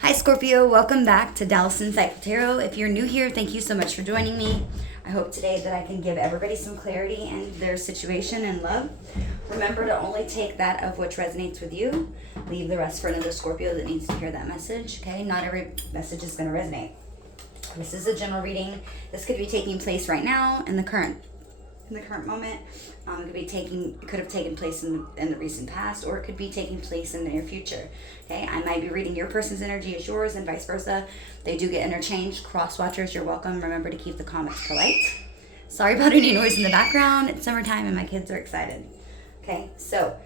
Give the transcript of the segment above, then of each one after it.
Hi Scorpio, welcome back to Dallas Insightful Tarot. If you're new here, thank you so much for joining me. I hope today that I can give everybody some clarity in their situation and love. Remember to only take that of which resonates with you. Leave the rest for another Scorpio that needs to hear that message, okay? Not every message is going to resonate. This is a general reading. This could be taking place right now in the current moment. It could have taken place in the recent past, or it could be taking place in the near future. Okay, I might be reading your person's energy as yours, and vice versa. They do get interchanged. Cross watchers, you're welcome. Remember to keep the comments polite. Sorry about any noise in the background. It's summertime and my kids are excited. Okay, so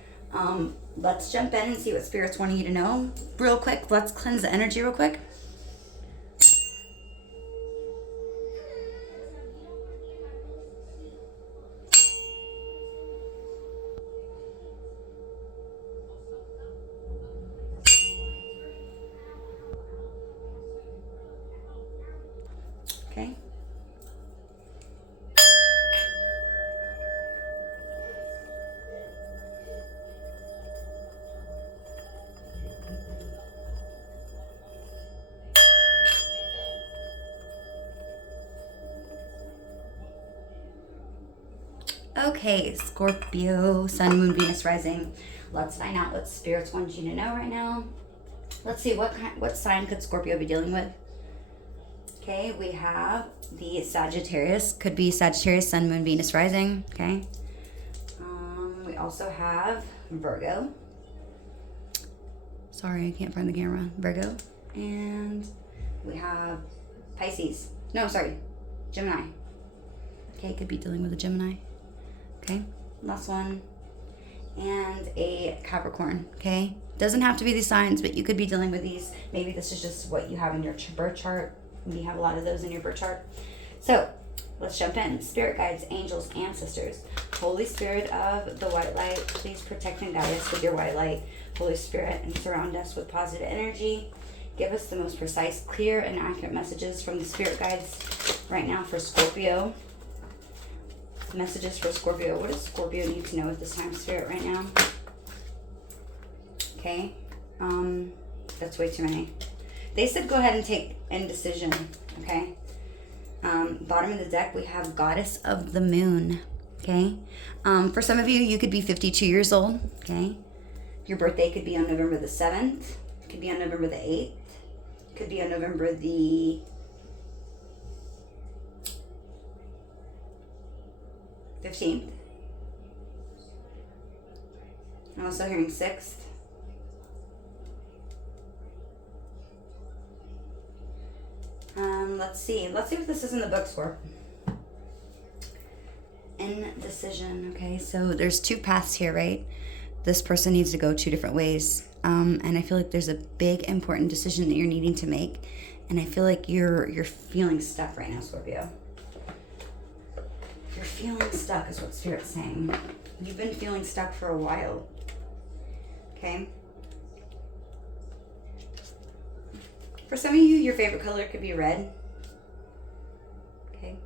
let's jump in and see what Spirit's wanting you to know. Real quick, let's cleanse the energy real quick. Okay. Okay, Scorpio, Sun, Moon, Venus, Rising. Let's find out what Spirits want you to know right now. Let's see, what sign could Scorpio be dealing with? Okay, we have the Sagittarius. Could be Sagittarius, Sun, Moon, Venus, Rising. Okay. We also have Virgo. Sorry, I can't find the camera. Virgo. And we have Pisces. No, sorry, Gemini. Okay, could be dealing with a Gemini. Okay, last one. And a Capricorn. Okay, doesn't have to be these signs, but you could be dealing with these. Maybe this is just what you have in your birth chart. You have a lot of those in your birth chart. So let's jump in. Spirit guides, angels, ancestors. Holy Spirit of the white light, please protect and guide us with your white light. Holy Spirit, and surround us with positive energy. Give us the most precise, clear, and accurate messages from the spirit guides right now for Scorpio. Messages for Scorpio. What does Scorpio need to know at this time, Spirit, right now? Okay. That's way too many. They said go ahead and take indecision. Okay. Bottom of the deck, we have Goddess of the Moon. Okay. For some of you, you could be 52 years old. Okay. Your birthday could be on November the 7th. It could be on November the 8th. It could be on November the 15th. I'm also hearing 6th. Let's see what this is in the book for. Indecision. Okay, so there's two paths here, right? This person needs to go two different ways. And I feel like there's a big, important decision that you're needing to make. And I feel like you're feeling stuck right now, Scorpio. You're feeling stuck is what Spirit's saying. You've been feeling stuck for a while. Okay? For some of you, your favorite color could be red. Okay?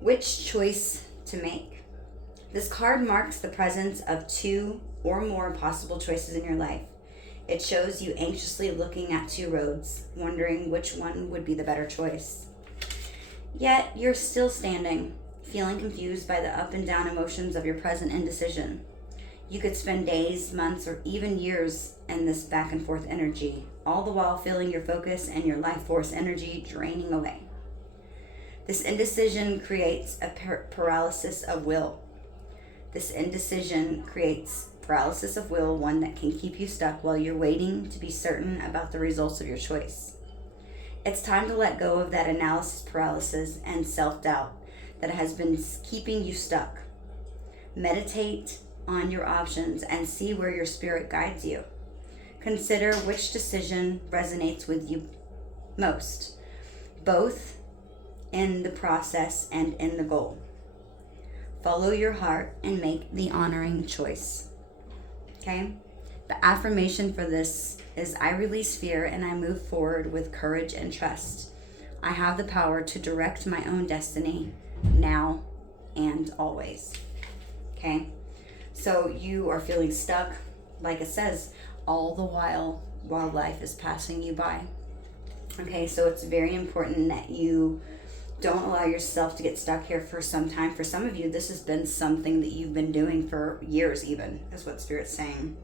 Which choice to make? This card marks the presence of two or more possible choices in your life. It shows you anxiously looking at two roads, wondering which one would be the better choice. Yet, you're still standing, feeling confused by the up and down emotions of your present indecision. You could spend days, months, or even years in this back and forth energy, all the while feeling your focus and your life force energy draining away. This indecision creates a paralysis of will. This indecision creates paralysis of will, one that can keep you stuck while you're waiting to be certain about the results of your choice. It's time to let go of that analysis paralysis and self-doubt that has been keeping you stuck. Meditate on your options and see where your spirit guides you. Consider which decision resonates with you most, both in the process and in the goal. Follow your heart and make the honoring choice. Okay? The affirmation for this is I release fear and I move forward with courage and trust. I have the power to direct my own destiny now and always. Okay? So you are feeling stuck, like it says, all the while while life is passing you by. Okay, so it's very important that you don't allow yourself to get stuck here for some time. For some of you, this has been something that you've been doing for years even, is what Spirit's saying.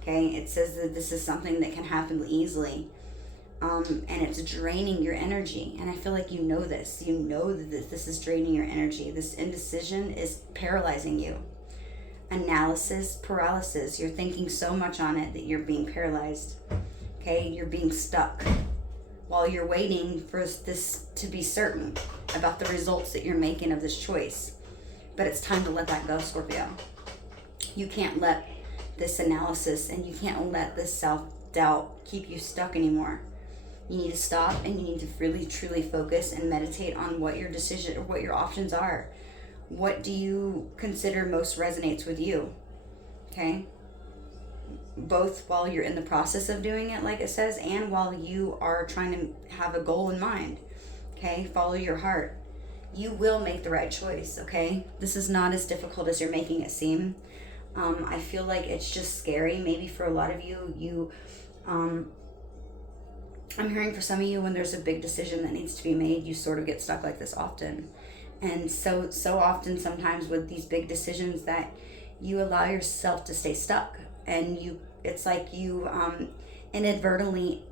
Okay, it says that this is something that can happen easily. And it's draining your energy. And I feel like you know this. You know that this is draining your energy. This indecision is paralyzing you. Analysis paralysis. You're thinking so much on it that you're being paralyzed. Okay, you're being stuck while you're waiting for this to be certain about the results that you're making of this choice. But it's time to let that go, Scorpio. You can't let this analysis and you can't let this self-doubt keep you stuck anymore. You need to stop and you need to really truly focus and meditate on what your decision or what your options are. What do you consider most resonates with you? Okay? Both while you're in the process of doing it, like it says, and while you are trying to have a goal in mind. Okay? Follow your heart. You will make the right choice, okay? This is not as difficult as you're making it seem. I feel like it's just scary. Maybe for a lot of you, I'm hearing for some of you, when there's a big decision that needs to be made, you sort of get stuck like this often. And so often sometimes with these big decisions that you allow yourself to stay stuck. And it's like you inadvertently,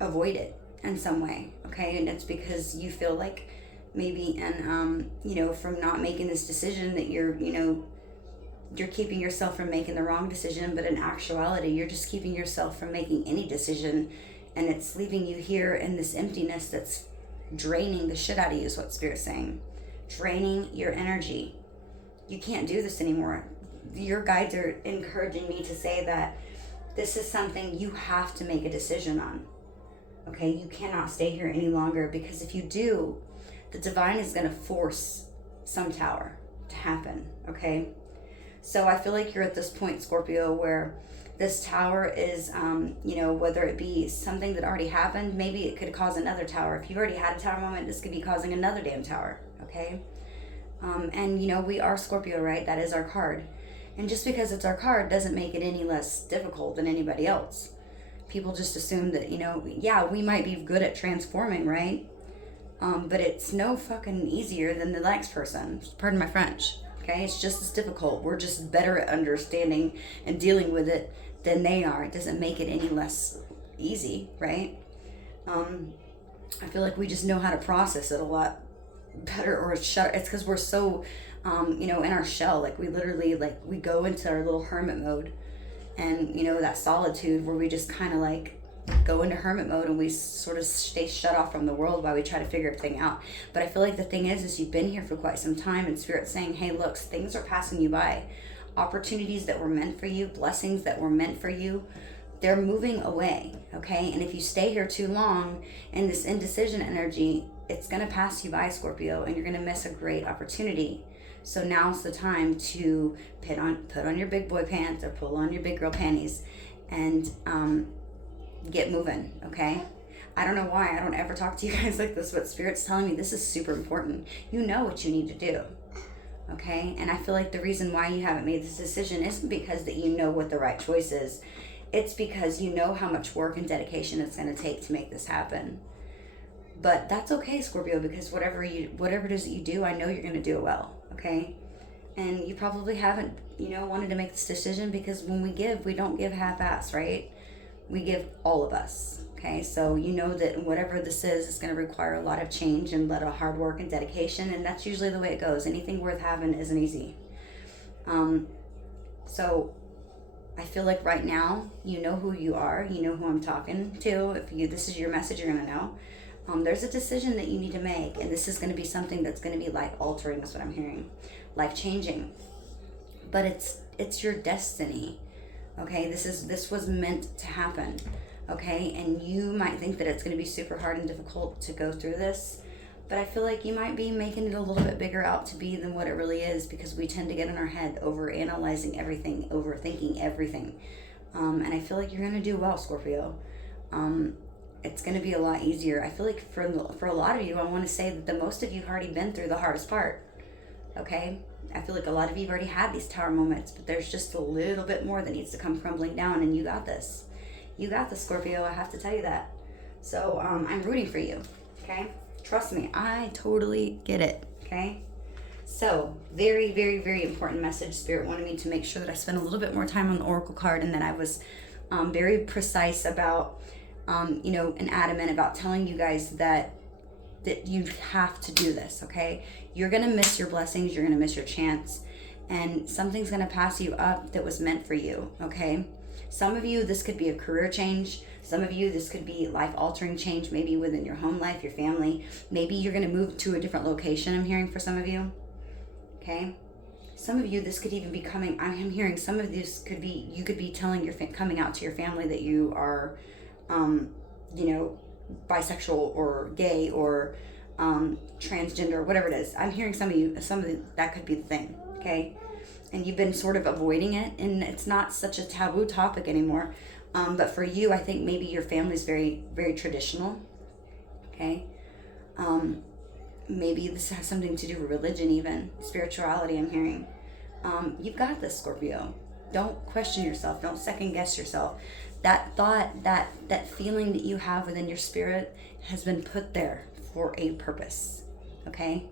avoid it in some way, okay? And it's because you feel like maybe, from not making this decision that you're keeping yourself from making the wrong decision, but in actuality, you're just keeping yourself from making any decision, and it's leaving you here in this emptiness that's draining the shit out of you, is what Spirit's saying. Draining your energy. You can't do this anymore. Your guides are encouraging me to say that this is something you have to make a decision on. Okay, you cannot stay here any longer, because if you do, the divine is going to force some tower to happen, okay? So I feel like you're at this point, Scorpio, where this tower is, whether it be something that already happened, maybe it could cause another tower. If you already had a tower moment, this could be causing another damn tower, okay? We are Scorpio, right? That is our card. And just because it's our card doesn't make it any less difficult than anybody else. People just assume that, we might be good at transforming, right? But it's no fucking easier than the next person. Pardon my French. Okay, it's just as difficult. We're just better at understanding and dealing with it than they are. It doesn't make it any less easy, right? I feel like we just know how to process it a lot better, or it's because we're so, in our shell. Like we literally, we go into our little hermit mode, and that solitude where we just kind of go into hermit mode and we sort of stay shut off from the world while we try to figure everything out. But I feel like the thing is you've been here for quite some time, and Spirit's saying, hey, look, things are passing you by. Opportunities that were meant for you, blessings that were meant for you, they're moving away, okay? And if you stay here too long in this indecision energy, it's going to pass you by, Scorpio, and you're going to miss a great opportunity. So now's the time to put on your big boy pants or pull on your big girl panties and get moving, okay? I don't know why I don't ever talk to you guys like this, but Spirit's telling me this is super important. You know what you need to do, okay? And I feel like the reason why you haven't made this decision isn't because that you know what the right choice is. It's because you know how much work and dedication it's going to take to make this happen. But that's okay, Scorpio, because whatever it is that you do, I know you're going to do it well, okay? And you probably haven't, wanted to make this decision, because when we give, we don't give half-ass, right? We give all of us, okay? So you know that whatever this is, it's going to require a lot of change and a lot of hard work and dedication, and that's usually the way it goes. Anything worth having isn't easy. So I feel like right now, you know who you are, you know who I'm talking to. If this is your message, you're going to know. There's a decision that you need to make, and this is going to be something that's going to be life-altering, is what I'm hearing. Life-changing. But it's your destiny. Okay, this was meant to happen, okay? And you might think that it's going to be super hard and difficult to go through this, but I feel like you might be making it a little bit bigger out to be than what it really is, because we tend to get in our head over-analyzing everything, overthinking everything. And I feel like you're going to do well, Scorpio. It's going to be a lot easier. I feel like for a lot of you, I want to say that the most of you have already been through the hardest part, okay? I feel like a lot of you have already had these tower moments, but there's just a little bit more that needs to come crumbling down, and you got this. You got this, Scorpio. I have to tell you that. So I'm rooting for you, okay? Trust me, I totally get it, okay? So very, very, very important message. Spirit wanted me to make sure that I spent a little bit more time on the Oracle card, and that I was very precise about, you know, and adamant about telling you guys that you have to do this, okay? You're gonna miss your blessings, you're gonna miss your chance, and something's gonna pass you up that was meant for you, okay? Some of you, this could be a career change. Some of you, this could be life-altering change, maybe within your home life, your family. Maybe you're gonna move to a different location, I'm hearing for some of you, okay? Some of you, this could even be coming, I'm hearing some of this could be, you could be telling your, coming out to your family that you are, you know, bisexual or gay or transgender, whatever it is. I'm hearing some of you, that could be the thing, okay? And you've been sort of avoiding it, and it's not such a taboo topic anymore. But for you, I think maybe your family's very, very traditional, okay? Maybe this has something to do with religion, even spirituality, I'm hearing. You've got this, Scorpio. Don't question yourself. Don't second guess yourself. That thought, that feeling that you have within your spirit has been put there for a purpose, okay?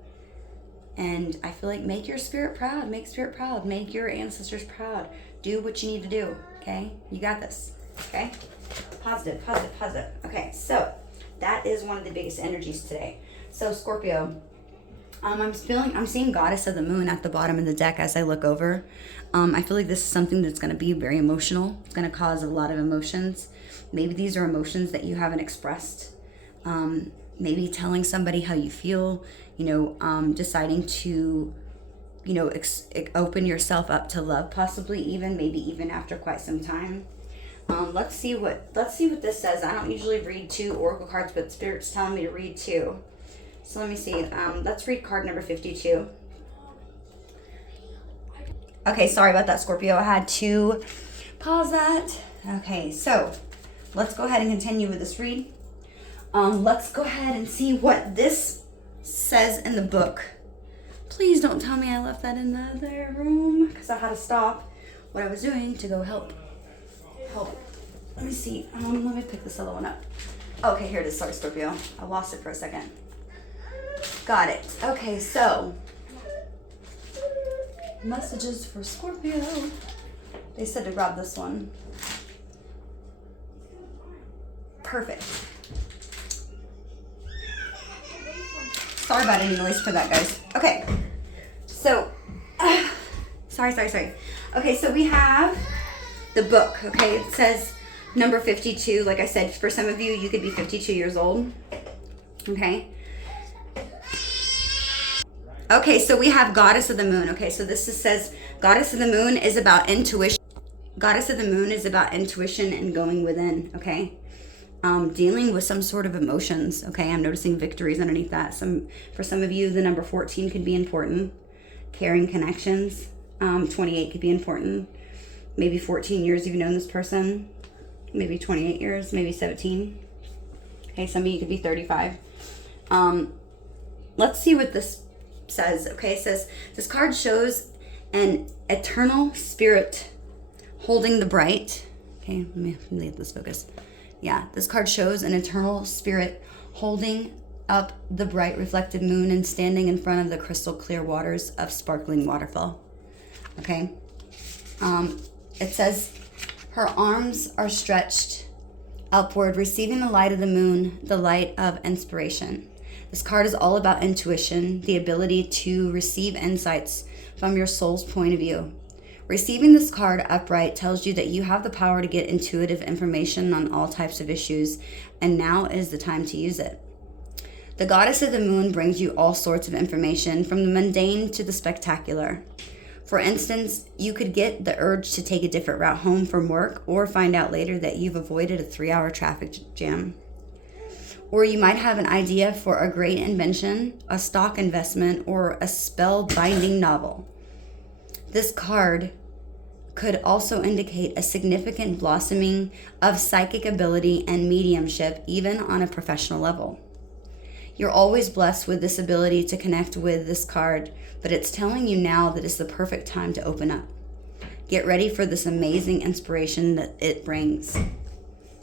And I feel like make your spirit proud, make spirit proud, make your ancestors proud. Do what you need to do, okay? You got this, okay? Positive, positive, positive. Okay, so that is one of the biggest energies today. So Scorpio, I'm seeing Goddess of the Moon at the bottom of the deck as I look over. I feel like this is something that's going to be very emotional. It's going to cause a lot of emotions. Maybe these are emotions that you haven't expressed. Maybe telling somebody how you feel, you know, deciding to, you know, open yourself up to love, possibly even, maybe even after quite some time. Let's see what this says. I don't usually read 2 oracle cards, but Spirit's telling me to read 2. So let me see. Let's read card number 52. Okay, sorry about that, Scorpio. I had to pause that. Okay, so let's go ahead and continue with this read. Let's go ahead and see what this says in the book. Please don't tell me I left that in the other room, because I had to stop what I was doing to go help. Let me see. Let me pick this other one up. Okay, here it is. Sorry, Scorpio. I lost it for a second. Got it. Okay, so messages for Scorpio. They said to grab this one. Perfect. Sorry about any noise for that, guys. Okay, so sorry. Okay, so we have the book. Okay, it says number 52. Like I said, for some of you, you could be 52 years old. Okay. Okay, so we have Goddess of the Moon. Okay, so this says Goddess of the Moon is about intuition. Goddess of the Moon is about intuition and going within, okay? Dealing with some sort of emotions, okay? I'm noticing victories underneath that. For some of you, the number 14 could be important. Caring connections. 28 could be important. Maybe 14 years you've known this person. Maybe 28 years, maybe 17. Okay, some of you could be 35. Let's see what this says. Okay, it says this card shows an eternal spirit holding the bright. Okay, let me let this focus. Yeah, this card shows an eternal spirit holding up the bright reflected moon and standing in front of the crystal clear waters of sparkling waterfall. Okay, it says her arms are stretched upward, receiving the light of the moon, the light of inspiration. This card is all about intuition, the ability to receive insights from your soul's point of view. Receiving this card upright tells you that you have the power to get intuitive information on all types of issues, and now is the time to use it. The Goddess of the Moon brings you all sorts of information, from the mundane to the spectacular. For instance, you could get the urge to take a different route home from work, or find out later that you've avoided a 3-hour traffic jam. Or you might have an idea for a great invention, a stock investment, or a spell-binding novel. This card could also indicate a significant blossoming of psychic ability and mediumship, even on a professional level. You're always blessed with this ability to connect with this card, but it's telling you now that it's the perfect time to open up. Get ready for this amazing inspiration that it brings.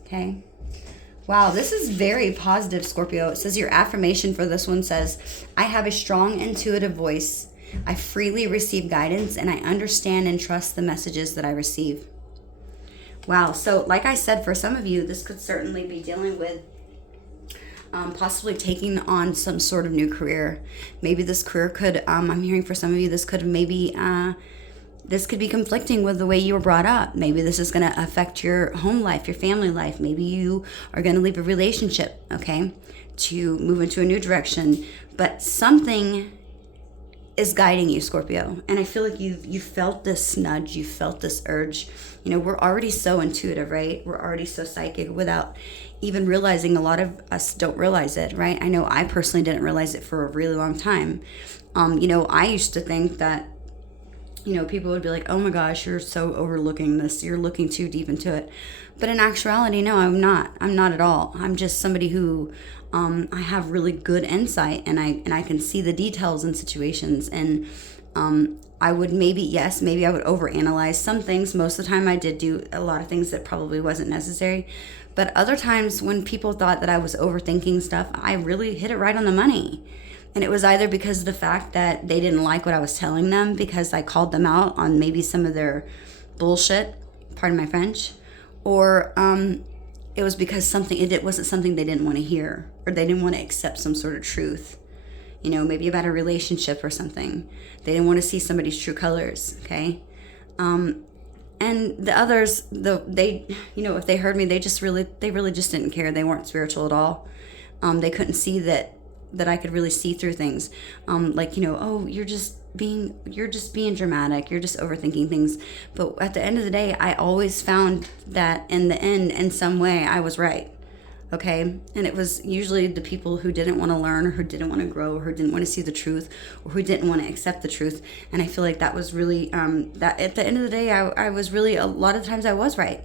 Okay? Wow, this is very positive, Scorpio. It says your affirmation for this one says, I have a strong intuitive voice. I freely receive guidance, and I understand and trust the messages that I receive. Wow, so like I said, for some of you, this could certainly be dealing with possibly taking on some sort of new career. Maybe this career could, I'm hearing for some of you, this could maybe... this could be conflicting with the way you were brought up. Maybe this is going to affect your home life, your family life. Maybe you are going to leave a relationship, okay, to move into a new direction. But something is guiding you, Scorpio. And I feel like you felt this nudge, you felt this urge. You know, we're already so intuitive, right? We're already so psychic without even realizing. A lot of us don't realize it, right? I know I personally didn't realize it for a really long time. You know, I used to think that, you know, people would be like, oh my gosh, you're so overlooking this. You're looking too deep into it. But in actuality, no, I'm not. I'm not at all. I'm just somebody who, I have really good insight, and I can see the details in situations. And I would maybe I would overanalyze some things. Most of the time I did do a lot of things that probably wasn't necessary. But other times when people thought that I was overthinking stuff, I really hit it right on the money. And it was either because of the fact that they didn't like what I was telling them because I called them out on maybe some of their bullshit, pardon my French, or it was because it wasn't something they didn't want to hear, or they didn't want to accept some sort of truth, you know, maybe about a relationship or something. They didn't want to see somebody's true colors, okay? And the others, they, you know, if they heard me, they really just didn't care. They weren't spiritual at all. They couldn't see that I could really see through things. Like, you know, oh, you're just being dramatic. You're just overthinking things. But at the end of the day, I always found that in the end, in some way, I was right. Okay. And it was usually the people who didn't want to learn, or who didn't want to grow, or who didn't want to see the truth, or who didn't want to accept the truth. And I feel like that was really, that at the end of the day, I was really, a lot of times I was right.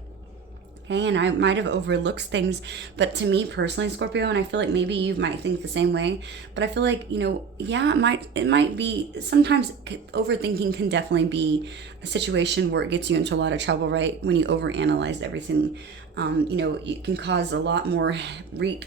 Okay, and I might have overlooked things, but to me personally, Scorpio, and I feel like maybe you might think the same way, but I feel like, you know, yeah, it might be, sometimes overthinking can definitely be a situation where it gets you into a lot of trouble, right? When you overanalyze everything. You know, you can cause a lot more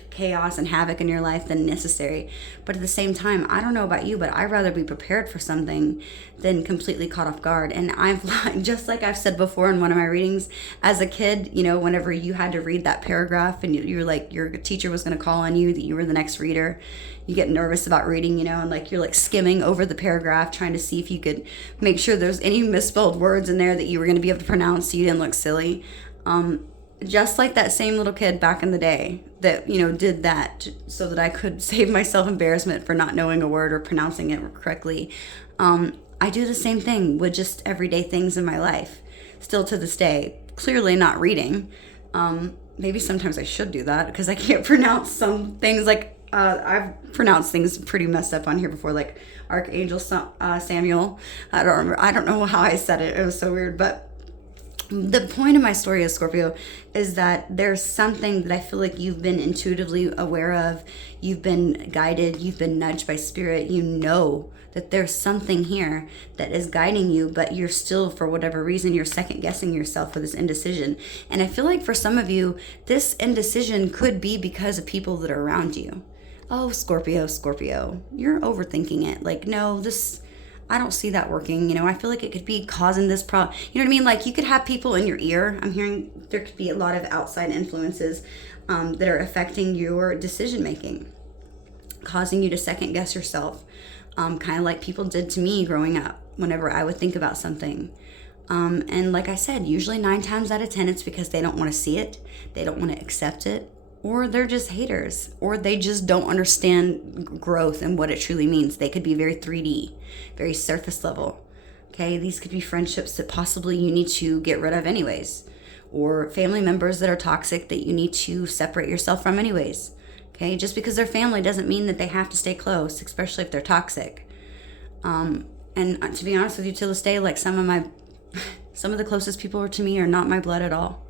chaos and havoc in your life than necessary. But at the same time, I don't know about you, but I'd rather be prepared for something than completely caught off guard. And I've, just like I've said before in one of my readings, as a kid, you know, whenever you had to read that paragraph and you're like, your teacher was going to call on you that you were the next reader, you get nervous about reading, you know, and like you're like skimming over the paragraph trying to see if you could make sure there's any misspelled words in there that you were going to be able to pronounce so you didn't look silly. Just like that same little kid back in the day that, you know, did that so that I could save myself embarrassment for not knowing a word or pronouncing it correctly. I do the same thing with just everyday things in my life. Still to this day, clearly not reading. Maybe sometimes I should do that because I can't pronounce some things. Like I've pronounced things pretty messed up on here before, like Archangel Samuel. I don't know how I said it. It was so weird, but the point of my story is, Scorpio, is that there's something that I feel like you've been intuitively aware of. You've been guided. You've been nudged by spirit. You know that there's something here that is guiding you, but you're still, for whatever reason, you're second guessing yourself for this indecision. And I feel like for some of you, this indecision could be because of people that are around you. Oh, Scorpio, you're overthinking it. Like, no, I don't see that working. You know, I feel like it could be causing this problem. You know what I mean? Like, you could have people in your ear. I'm hearing there could be a lot of outside influences that are affecting your decision making, causing you to second guess yourself, kind of like people did to me growing up whenever I would think about something. And like I said, usually 9 times out of 10, it's because they don't want to see it. They don't want to accept it. Or they're just haters, or they just don't understand growth and what it truly means. They could be very 3D, very surface level. Okay, these could be friendships that possibly you need to get rid of anyways, or family members that are toxic that you need to separate yourself from anyways. Okay, just because they're family doesn't mean that they have to stay close, especially if they're toxic. And to be honest with you, to this day, like some of the closest people to me are not my blood at all.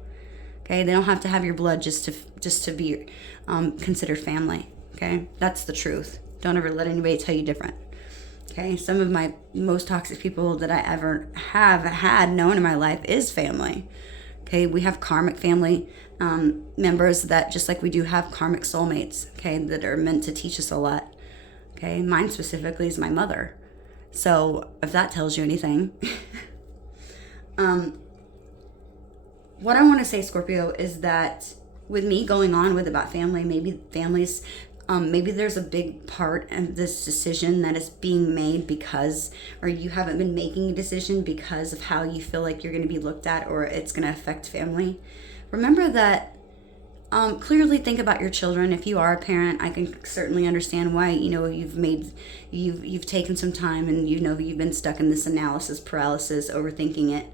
Okay, they don't have to have your blood just to be considered family. Okay, that's the truth. Don't ever let anybody tell you different. Okay, some of my most toxic people that I ever have had known in my life is family. Okay, we have karmic family members that, just like we do have karmic soulmates, okay, that are meant to teach us a lot. Okay, mine specifically is my mother. So if that tells you anything. What I want to say, Scorpio, is that with me going on with about family, maybe families, maybe there's a big part of this decision that is being made because, or you haven't been making a decision because of how you feel like you're going to be looked at, or it's going to affect family. Remember that, clearly think about your children. If you are a parent, I can certainly understand why, you've taken some time and you've been stuck in this analysis paralysis, overthinking it.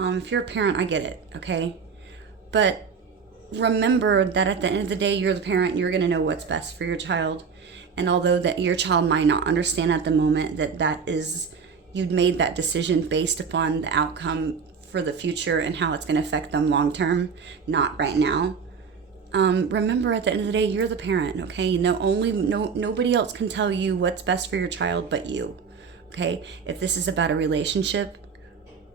If you're a parent, I get it, okay? But remember that at the end of the day, you're the parent, you're going to know what's best for your child. And although that your child might not understand at the moment you'd made that decision based upon the outcome for the future and how it's going to affect them long term, not right now. Remember at the end of the day, you're the parent, okay? Nobody else can tell you what's best for your child but you, okay? If this is about a relationship,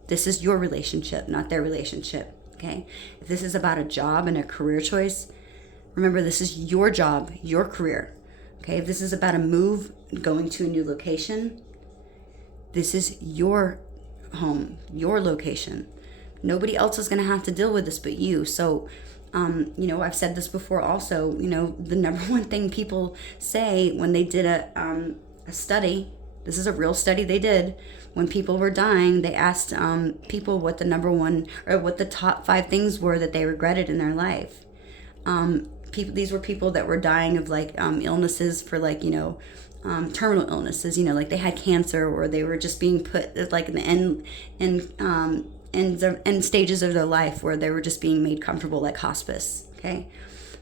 this is your relationship, not their relationship. Okay? If this is about a job and a career choice, remember this is your job, your career. Okay? If this is about a move, going to a new location, this is your home, your location. Nobody else is going to have to deal with this but you. So, I've said this before also, the number one thing people say when they did a study, this is a real study they did. When people were dying, they asked people what the number one or what the top 5 things were that they regretted in their life. These were people that were dying of illnesses for terminal illnesses. Like they had cancer, or they were just being put in the end stages of their life where they were just being made comfortable, like hospice. Okay.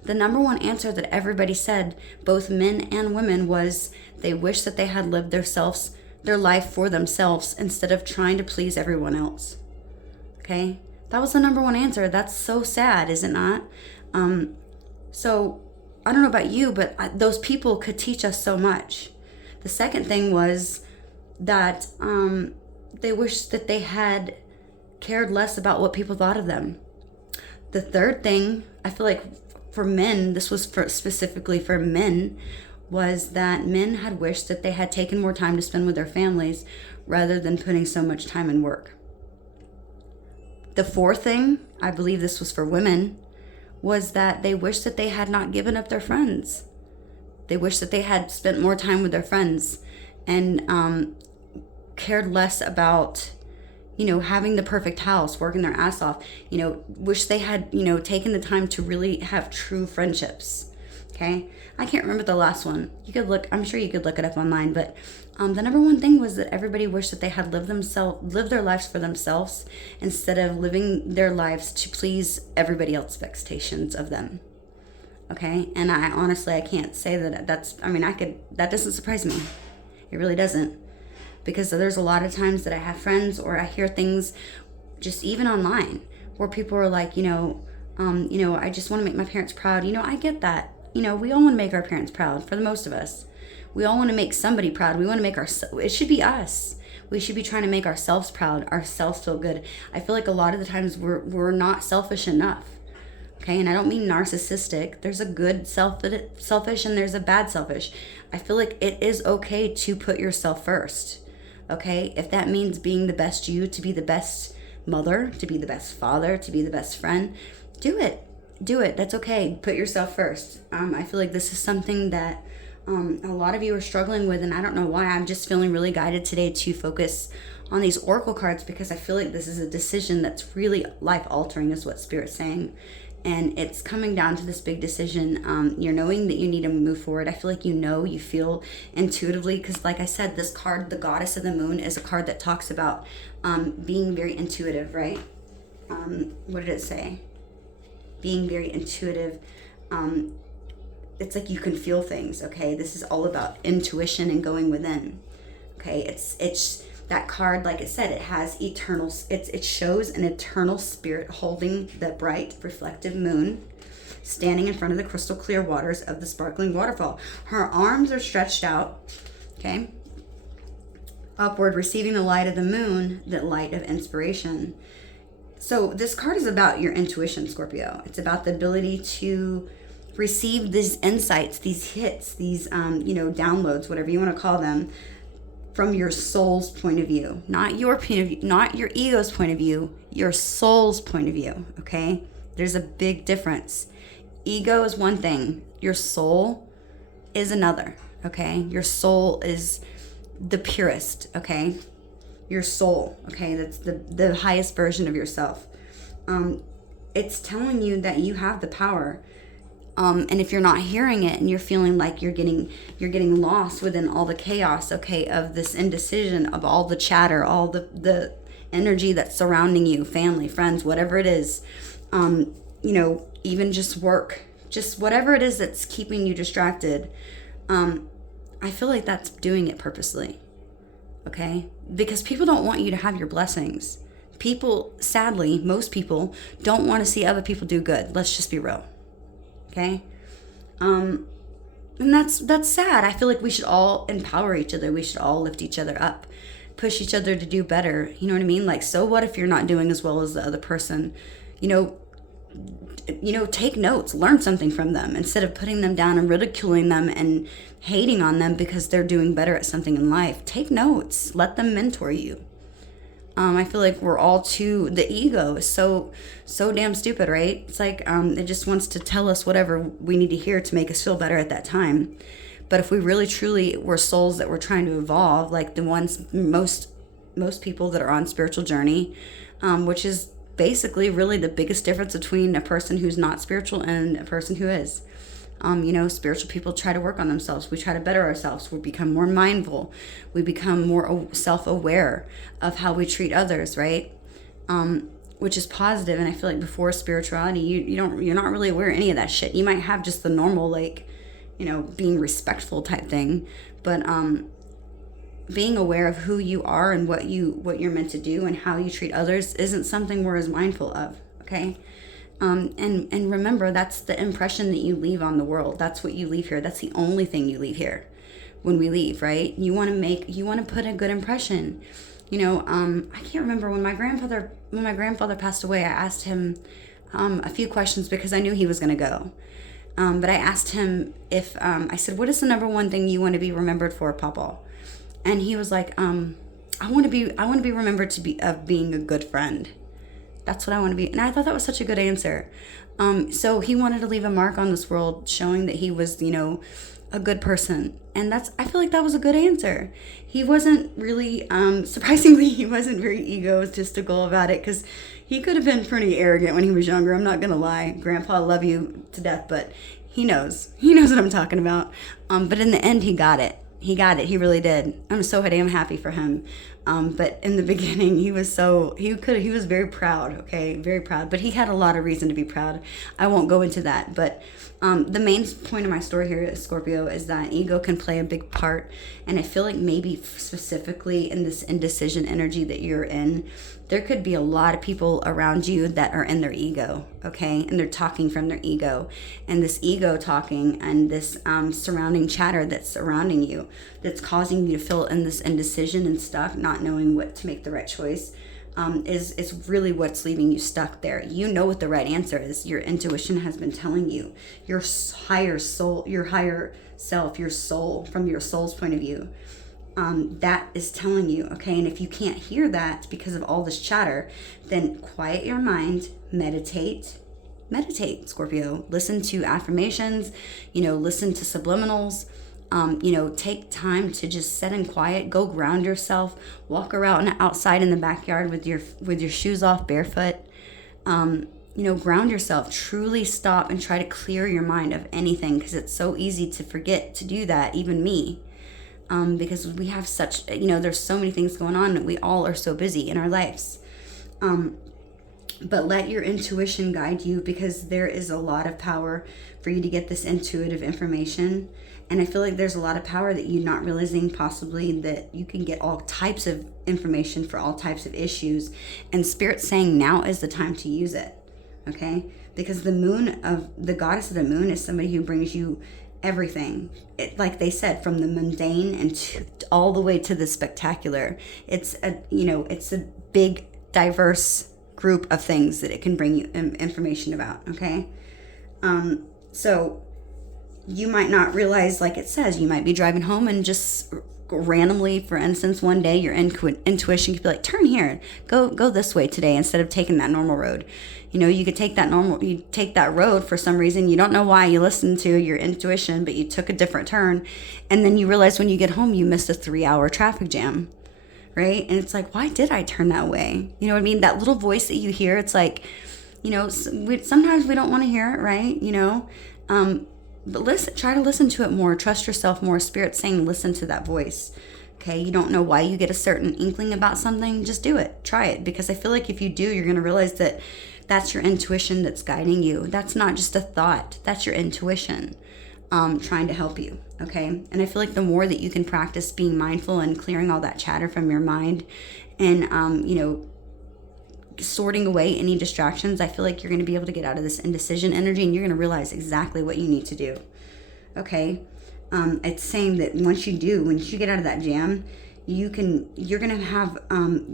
The number one answer that everybody said, both men and women, was they wish that they had lived their life for themselves instead of trying to please everyone else. Okay? That was the number one answer. That's so sad, is it not? So I don't know about you, but those people could teach us so much. The second thing was that they wish that they had cared less about what people thought of them. The third thing, I feel like for men, this was specifically for men, was that men had wished that they had taken more time to spend with their families rather than putting so much time in work. The fourth thing, I believe this was for women, was that they wished that they had not given up their friends. They wished that they had spent more time with their friends and cared less about having the perfect house, working their ass off, wish they had, taken the time to really have true friendships. Okay. I can't remember the last one. I'm sure you could look it up online, but the number one thing was that everybody wished that they had lived their lives for themselves instead of living their lives to please everybody else's expectations of them. Okay. And I honestly can't say that that doesn't surprise me. It really doesn't. Because there's a lot of times that I have friends or I hear things just even online where people are like, I just want to make my parents proud. I get that. We all want to make our parents proud, for the most of us. We all want to make somebody proud. We want to make it should be us. We should be trying to make ourselves proud, ourselves feel good. I feel like a lot of the times we're not selfish enough. Okay, and I don't mean narcissistic. There's a good selfish and there's a bad selfish. I feel like it is okay to put yourself first. Okay, if that means being the best you, to be the best mother, to be the best father, to be the best friend, do it. That's okay. Put yourself first. I feel like this is something that a lot of you are struggling with, and I don't know why. I'm just feeling really guided today to focus on these oracle cards because I feel like this is a decision that's really life altering, is what Spirit's saying. And it's coming down to this big decision. You're knowing that you need to move forward. I feel like you feel intuitively, because like I said, this card, the Goddess of the Moon, is a card that talks about being very intuitive, right? What did it say? Being very intuitive. It's like you can feel things, okay? This is all about intuition and going within. Okay, it's That card, like I said, it has eternal, it shows an eternal spirit holding the bright reflective moon, standing in front of the crystal clear waters of the sparkling waterfall. Her arms are stretched out, okay, upward, receiving the light of the moon, the light of inspiration. So this card is about your intuition, Scorpio. It's about the ability to receive these insights, these hits, these downloads, whatever you want to call them, from your soul's point of view, not your point of view, not your ego's point of view, your soul's point of view. Okay, there's a big difference. Ego is one thing, your soul is another. Okay, your soul is the purest. Okay, your soul. Okay, that's the highest version of yourself. It's telling you that you have the power. And if you're not hearing it and you're feeling like you're getting lost within all the chaos, okay, of this indecision, of all the chatter, all the energy that's surrounding you, family, friends, whatever it is, even just work, just whatever it is that's keeping you distracted, I feel like that's doing it purposely, okay? Because people don't want you to have your blessings. People, sadly, most people don't want to see other people do good. Let's just be real. Okay. And that's sad. I feel like we should all empower each other. We should all lift each other up, push each other to do better. You know what I mean? Like, so what if you're not doing as well as the other person? Take notes, learn something from them instead of putting them down and ridiculing them and hating on them because they're doing better at something in life. Take notes, let them mentor you. I feel like we're all the ego is so damn stupid, right? It's like it just wants to tell us whatever we need to hear to make us feel better at that time. But if we really truly were souls that were trying to evolve, like the ones most people that are on spiritual journey, which is basically really the biggest difference between a person who's not spiritual and a person who is. Spiritual people try to work on themselves. We try to better ourselves. We become more mindful. We become more self-aware of how we treat others, right? Which is positive. And I feel like before spirituality, you're not really aware of any of that shit. You might have just the normal, being respectful type thing, but being aware of who you are and what you're meant to do and how you treat others isn't something we're as mindful of. Okay. And remember, that's the impression that you leave on the world. That's what you leave here. That's the only thing you leave here when we leave, right? You want to put a good impression. I can't remember when my grandfather passed away, I asked him a few questions because I knew he was going to go. But I asked him I said, what is the number one thing you want to be remembered for, Papa? And he was like, I want to be remembered of being a good friend. That's what I want to be. And I thought that was such a good answer. So he wanted to leave a mark on this world showing that he was, a good person. And I feel like that was a good answer. He wasn't really, surprisingly, he wasn't very egotistical about it because he could have been pretty arrogant when he was younger. I'm not going to lie. Grandpa, I love you to death, but he knows what I'm talking about. But in the end, he got it. He got it. He really did. I'm so damn happy for him. But in the beginning, he was very proud. Okay. Very proud, but he had a lot of reason to be proud. I won't go into that, but, the main point of my story here, Scorpio, is that ego can play a big part. And I feel like maybe specifically in this indecision energy that you're in, there could be a lot of people around you that are in their ego, okay? And they're talking from their ego. And this ego talking and this surrounding chatter that's surrounding you, that's causing you to feel in this indecision and stuck, not knowing what to make the right choice, is really what's leaving you stuck there. You know what the right answer is. Your intuition has been telling you. Your higher soul, your higher self, your soul, from your soul's point of view, that is telling you, okay? And if you can't hear that because of all this chatter, then quiet your mind, meditate, Scorpio. Listen to affirmations, listen to subliminals. Take time to just sit in quiet, go ground yourself, walk around outside in the backyard with your shoes off, barefoot. Ground yourself, truly stop and try to clear your mind of anything, because it's so easy to forget to do that, even me. Because we have such, there's so many things going on and we all are so busy in our lives. But let your intuition guide you, because there is a lot of power for you to get this intuitive information. And I feel like there's a lot of power that you're not realizing, possibly, that you can get all types of information for all types of issues. And Spirit's saying now is the time to use it, okay? Because the goddess of the moon is somebody who brings you everything. Like they said, from the mundane and all the way to the spectacular. It's a big, diverse group of things that it can bring you information about, okay? So you might not realize, like it says, you might be driving home and just randomly, for instance, one day your intuition could be like, turn here, go this way today, instead of taking that normal road. You could take that road for some reason. You don't know why. You listened to your intuition, but you took a different turn. And then you realize when you get home, you missed a 3-hour traffic jam, right? And it's like, why did I turn that way? You know what I mean? That little voice that you hear, it's like, sometimes we don't want to hear it, right? But try to listen to it more. Trust yourself more. Spirit's saying, listen to that voice. Okay, you don't know why you get a certain inkling about something. Just do it. Try it. Because I feel like if you do, you're going to realize that that's your intuition that's guiding you. That's not just a thought. That's your intuition trying to help you. Okay, and I feel like the more that you can practice being mindful and clearing all that chatter from your mind, and sorting away any distractions, I feel like you're going to be able to get out of this indecision energy, and you're going to realize exactly what you need to do. Okay, it's saying that once you get out of that jam, you're going to have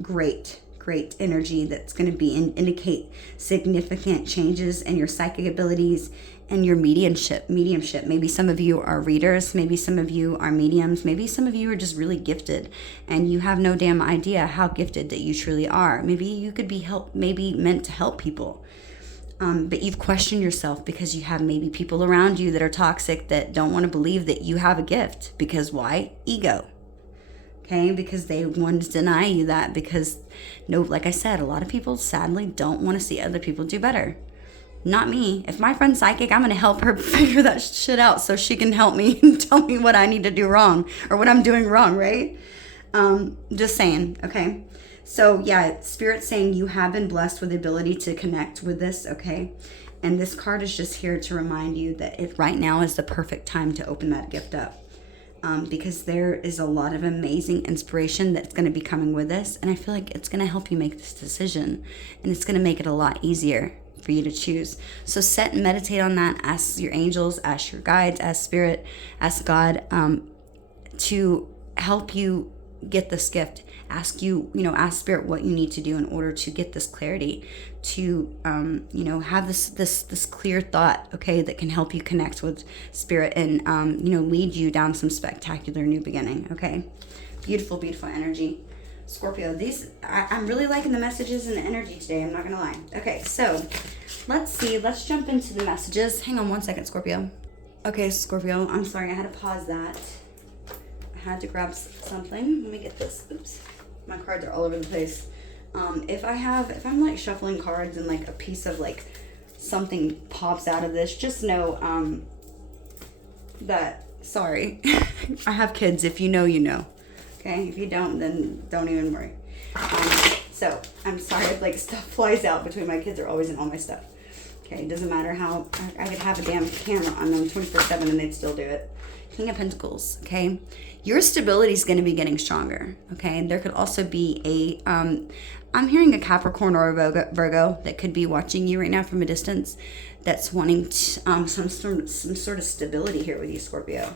great energy that's going to indicate significant changes in your psychic abilities and your mediumship. Maybe some of you are readers, maybe some of you are mediums, maybe some of you are just really gifted and you have no damn idea how gifted that you truly are. Maybe you could be meant to help people. But you've questioned yourself because you have maybe people around you that are toxic, that don't want to believe that you have a gift. Because why? Ego. Okay, because they want to deny you that, because like I said, a lot of people sadly don't want to see other people do better. Not me. If my friend's psychic, I'm going to help her figure that shit out so she can help me and tell me what I need to do wrong or what I'm doing wrong, right? Just saying, okay? So yeah, Spirit's saying you have been blessed with the ability to connect with this, okay? And this card is just here to remind you that right now is the perfect time to open that gift up. Because there is a lot of amazing inspiration that's going to be coming with this. And I feel like it's going to help you make this decision. And it's going to make it a lot easier for you to choose. So sit and meditate on that. Ask your angels, ask your guides, ask Spirit, ask God to help you get this gift. Ask Spirit what you need to do in order to get this clarity, to have this clear thought, okay, that can help you connect with Spirit and lead you down some spectacular new beginning. Okay, beautiful energy, Scorpio. I'm really liking the messages and the energy today, I'm not gonna lie. Okay, so let's jump into the messages. Hang on one second, Scorpio. Okay, Scorpio, I'm sorry, I had to pause that. I had to grab something. Let me get this. Oops. My cards are all over the place. If I'm like shuffling cards and like a piece of like something pops out of this, just know that, sorry, I have kids. If you know, you know. Okay, if you don't, then don't even worry. So I'm sorry if like stuff flies out between my kids. Are always in all my stuff. Okay, it doesn't matter how I could have a damn camera on them 24/7 and they'd still do it. King of Pentacles, okay? Your stability is going to be getting stronger, okay? And there could also be I'm hearing a Capricorn or a Virgo that could be watching you right now from a distance that's wanting some sort of stability here with you, Scorpio,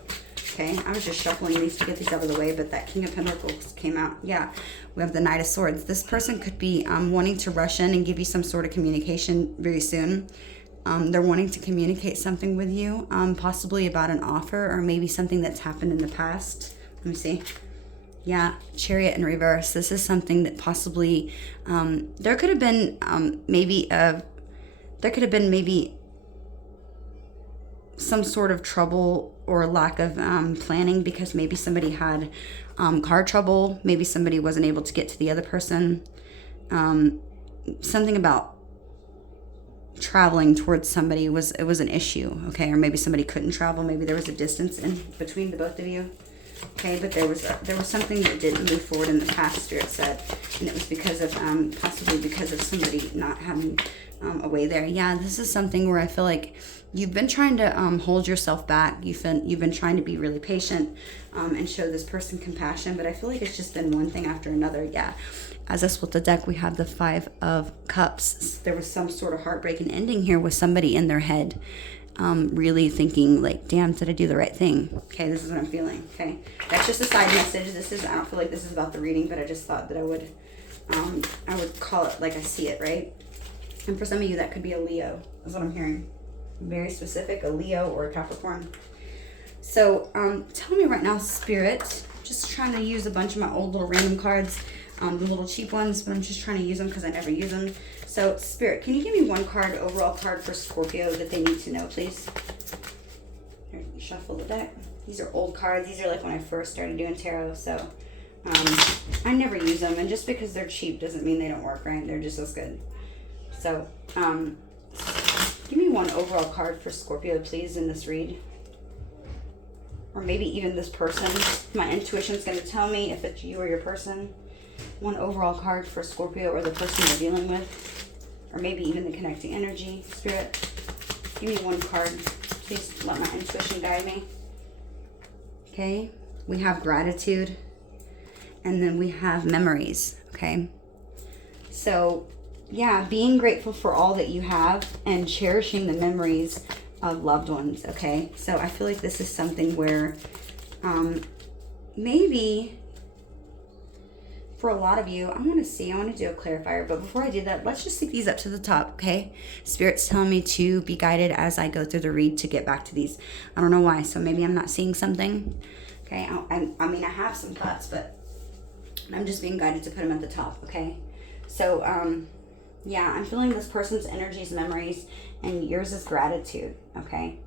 okay? I was just shuffling these to get these out of the way, but that King of Pentacles came out. Yeah, we have the Knight of Swords. This person could be wanting to rush in and give you some sort of communication very soon. They're wanting to communicate something with you, possibly about an offer or maybe something that's happened in the past. Let me see. Yeah, Chariot in reverse. This is something that possibly there could have been maybe some sort of trouble or lack of planning, because maybe somebody had car trouble. Maybe somebody wasn't able to get to the other person. Something about traveling towards somebody was an issue, okay? Or maybe somebody couldn't travel. Maybe there was a distance in between the both of you. Okay, but there was something that didn't move forward in the past, Spirit said, and it was because of possibly because of somebody not having a way there. Yeah, this is something where I feel like you've been trying to hold yourself back. You've been trying to be really patient and show this person compassion, but I feel like it's just been one thing after another. Yeah. As us with the deck, we have the 5 of Cups. There was some sort of heartbreaking ending here with somebody in their head, really thinking like, damn, did I do the right thing? Okay, this is what I'm feeling. Okay, that's just a side message. I don't feel like this is about the reading, but I just thought that I would call it like I see it, right? And for some of you, that could be a Leo. That's what I'm hearing. Very specific, a Leo or a Capricorn. So tell me right now, Spirit, just trying to use a bunch of my old little random cards, the little cheap ones, but I'm just trying to use them because I never use them. So Spirit, can you give me one card, overall card for Scorpio that they need to know, please? Here, you shuffle the deck. These are old cards. These are like when I first started doing tarot, so I never use them, and just because they're cheap doesn't mean they don't work, right? They're just as good. So give me one overall card for Scorpio, please, in this read. Or maybe even this person. My intuition's going to tell me if it's you or your person. One overall card for Scorpio or the person you're dealing with. Or maybe even the connecting energy. Spirit, give me one card. Please let my intuition guide me. Okay. We have gratitude. And then we have memories. Okay. So, yeah, being grateful for all that you have and cherishing the memories of loved ones, okay? So I feel like this is something where maybe for a lot of you, I want to do a clarifier, but before I do that, let's just stick these up to the top, okay? Spirit's telling me to be guided as I go through the read to get back to these. I don't know why, so maybe I'm not seeing something, okay? I mean, I have some thoughts, but I'm just being guided to put them at the top, okay? So, yeah, I'm feeling this person's energies, memories, and yours is gratitude, okay?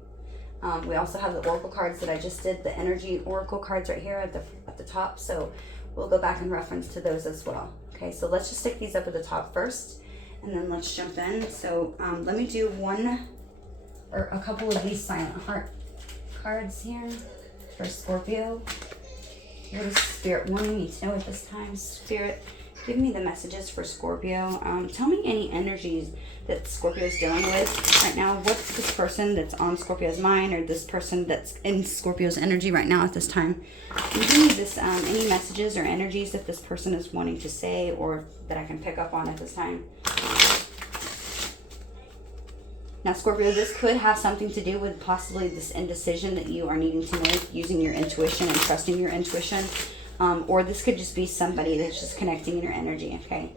We also have the oracle cards that I just did, the energy oracle cards right here at the top, so we'll go back and reference to those as well. Okay, so let's just stick these up at the top first, and then let's jump in. So let me do one or a couple of these silent heart cards here for Scorpio. What is Spirit wanting me to know at this time? Spirit, give me the messages for Scorpio. Tell me any energies that Scorpio is dealing with right now. What's this person that's on Scorpio's mind, or this person that's in Scorpio's energy right now at this time? Can you give me this, any messages or energies that this person is wanting to say or that I can pick up on at this time? Now, Scorpio, this could have something to do with possibly this indecision that you are needing to make using your intuition and trusting your intuition. Or this could just be somebody that's just connecting in your energy, okay?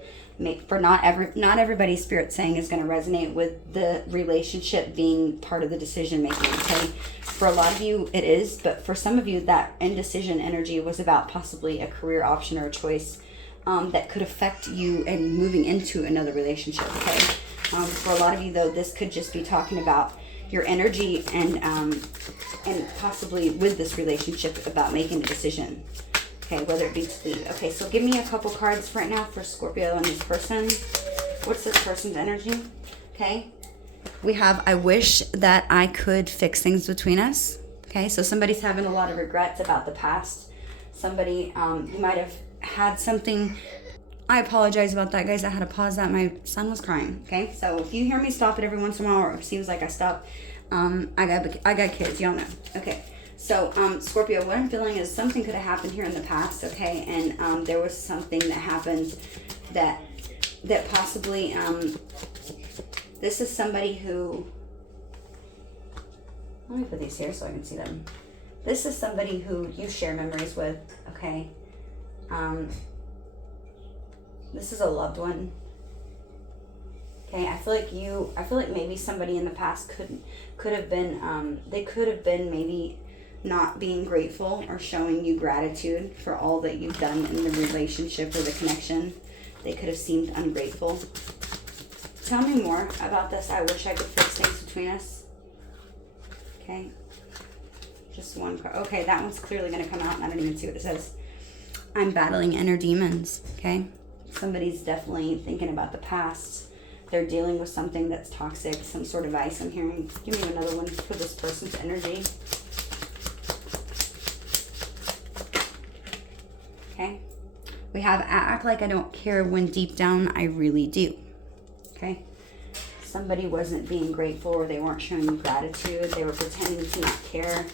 For not everybody, Spirit saying is going to resonate with the relationship being part of the decision making, okay? For a lot of you, it is, but for some of you, that indecision energy was about possibly a career option or a choice that could affect you and moving into another relationship, okay? For a lot of you, though, this could just be talking about your energy and possibly with this relationship about making a decision. Okay, whether it be to leave. Okay, so give me a couple cards right now for Scorpio and this person. What's this person's energy? Okay, we have, I wish that I could fix things between us. Okay, so somebody's having a lot of regrets about the past. Somebody who might have had something. I apologize about that, guys. I had to pause that. My son was crying. Okay, so if you hear me stop it every once in a while, or it seems like I stop, I got kids. Y'all know. Okay. So, Scorpio, what I'm feeling is something could have happened here in the past, okay? And there was something that happened that possibly, this is somebody who, let me put these here so I can see them. This is somebody who you share memories with, okay? This is a loved one. Okay, I feel like maybe somebody in the past could have been, they could have been maybe not being grateful or showing you gratitude for all that you've done in the relationship or the connection. They could have seemed ungrateful. Tell me more about this. I wish I could fix things between us. Okay. Just one card. Okay, that one's clearly going to come out, and I don't even see what it says. I'm battling inner demons. Okay. Somebody's definitely thinking about the past. They're dealing with something that's toxic, some sort of ice I'm hearing. Give me another one for this person's energy. Okay? We have act like I don't care when deep down I really do. Okay? Somebody wasn't being grateful, or they weren't showing you gratitude. They were pretending to not care.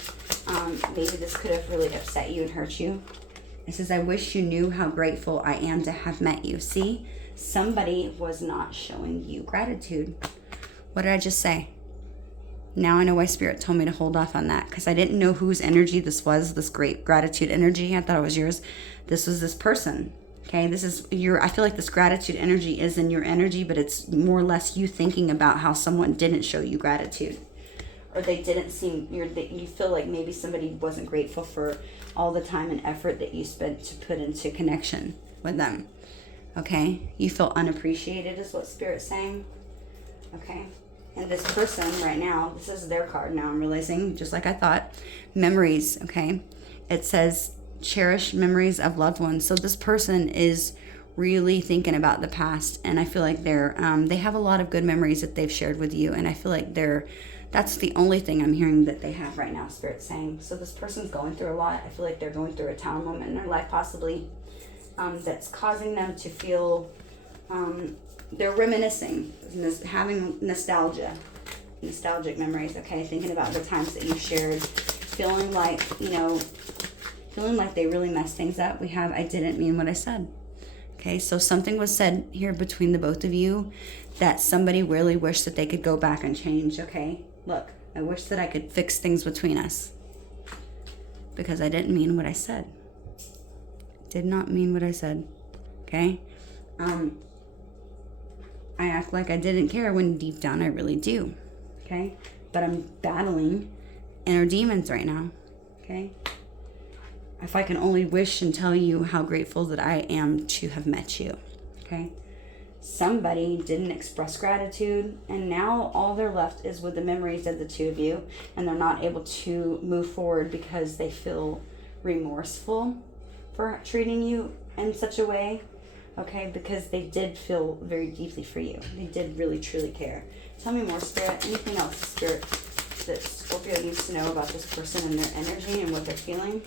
Maybe this could have really upset you and hurt you. It says, I wish you knew how grateful I am to have met you. See, somebody was not showing you gratitude. What did I just say? Now I know why Spirit told me to hold off on that, because I didn't know whose energy this was, this great gratitude energy. I thought it was yours. This was this person. Okay, this is your, I feel like this gratitude energy is in your energy, but it's more or less you thinking about how someone didn't show you gratitude. Or they didn't seem, you feel like maybe somebody wasn't grateful for all the time and effort that you spent to put into connection with them. Okay, you feel unappreciated is what Spirit's saying. Okay, and this person right now, this is their card now, I'm realizing, just like I thought. Memories, okay? It says, cherish memories of loved ones. So this person is really thinking about the past, and I feel like they have a lot of good memories that they've shared with you, and I feel like that's the only thing I'm hearing that they have right now, Spirit's saying. So this person's going through a lot. I feel like they're going through a tower moment in their life, possibly, that's causing them to feel, they're reminiscing, having nostalgic memories, okay? Thinking about the times that you've shared, feeling like they really messed things up. We have, I didn't mean what I said. Okay, so something was said here between the both of you that somebody really wished that they could go back and change, okay? Look, I wish that I could fix things between us, because I didn't mean what I said. Did not mean what I said, okay? I act like I didn't care when deep down I really do, okay? But I'm battling inner demons right now, okay? If I can only wish and tell you how grateful that I am to have met you, okay? Somebody didn't express gratitude, and now all they're left is with the memories of the two of you, and they're not able to move forward because they feel remorseful for treating you in such a way, okay? Because they did feel very deeply for you. They did really, truly care. Tell me more, Spirit. Anything else, Spirit, that Scorpio needs to know about this person and their energy and what they're feeling?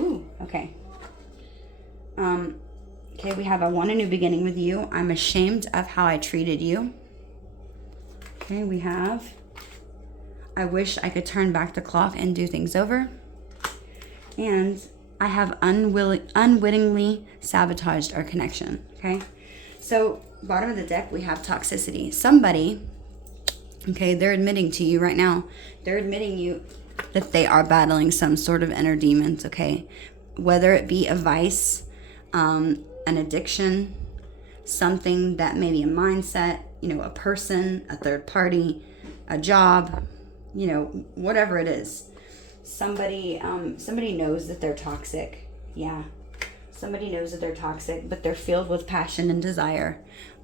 Ooh, okay. Okay, we have, I want a new beginning with you. I'm ashamed of how I treated you. Okay, we have, I wish I could turn back the clock and do things over. And I have unwittingly sabotaged our connection, okay? So, bottom of the deck, we have toxicity. Somebody, okay, they're admitting to you right now, they're admitting you that they are battling some sort of inner demons, okay? Whether it be a vice, an addiction, something that may be a mindset, a person, a third party, a job, whatever it is. Somebody knows that they're toxic. Yeah. Somebody knows that they're toxic, but they're filled with passion and desire.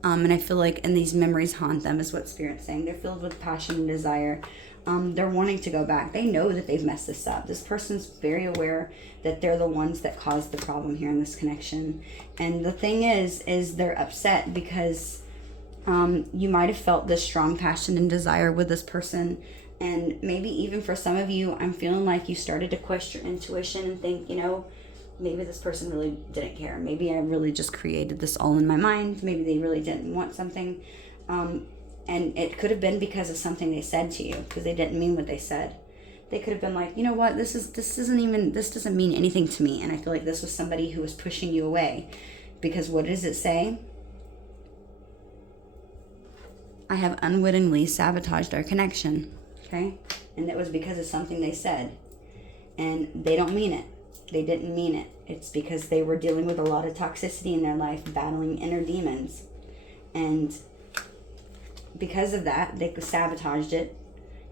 And I feel like, and these memories haunt them, is what Spirit's saying. They're filled with passion and desire. They're wanting to go back. They know that they've messed this up. This person's very aware that they're the ones that caused the problem here in this connection. And the thing is they're upset because you might have felt this strong passion and desire with this person. And maybe even for some of you, I'm feeling like you started to question your intuition and think, maybe this person really didn't care. Maybe I really just created this all in my mind. Maybe they really didn't want something. And it could have been because of something they said to you, because they didn't mean what they said. They could have been like, you know what, this doesn't mean anything to me. And I feel like this was somebody who was pushing you away. Because what does it say? I have unwittingly sabotaged our connection. Okay? And it was because of something they said. And they don't mean it. They didn't mean it. It's because they were dealing with a lot of toxicity in their life, battling inner demons. And because of that, they sabotaged it.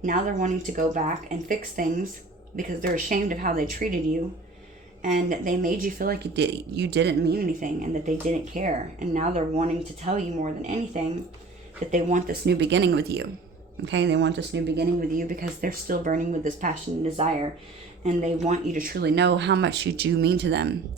Now they're wanting to go back and fix things because they're ashamed of how they treated you. And they made you feel like you didn't mean anything and that they didn't care. And now they're wanting to tell you more than anything that they want this new beginning with you. Okay, they want this new beginning with you because they're still burning with this passion and desire. And they want you to truly know how much you do mean to them.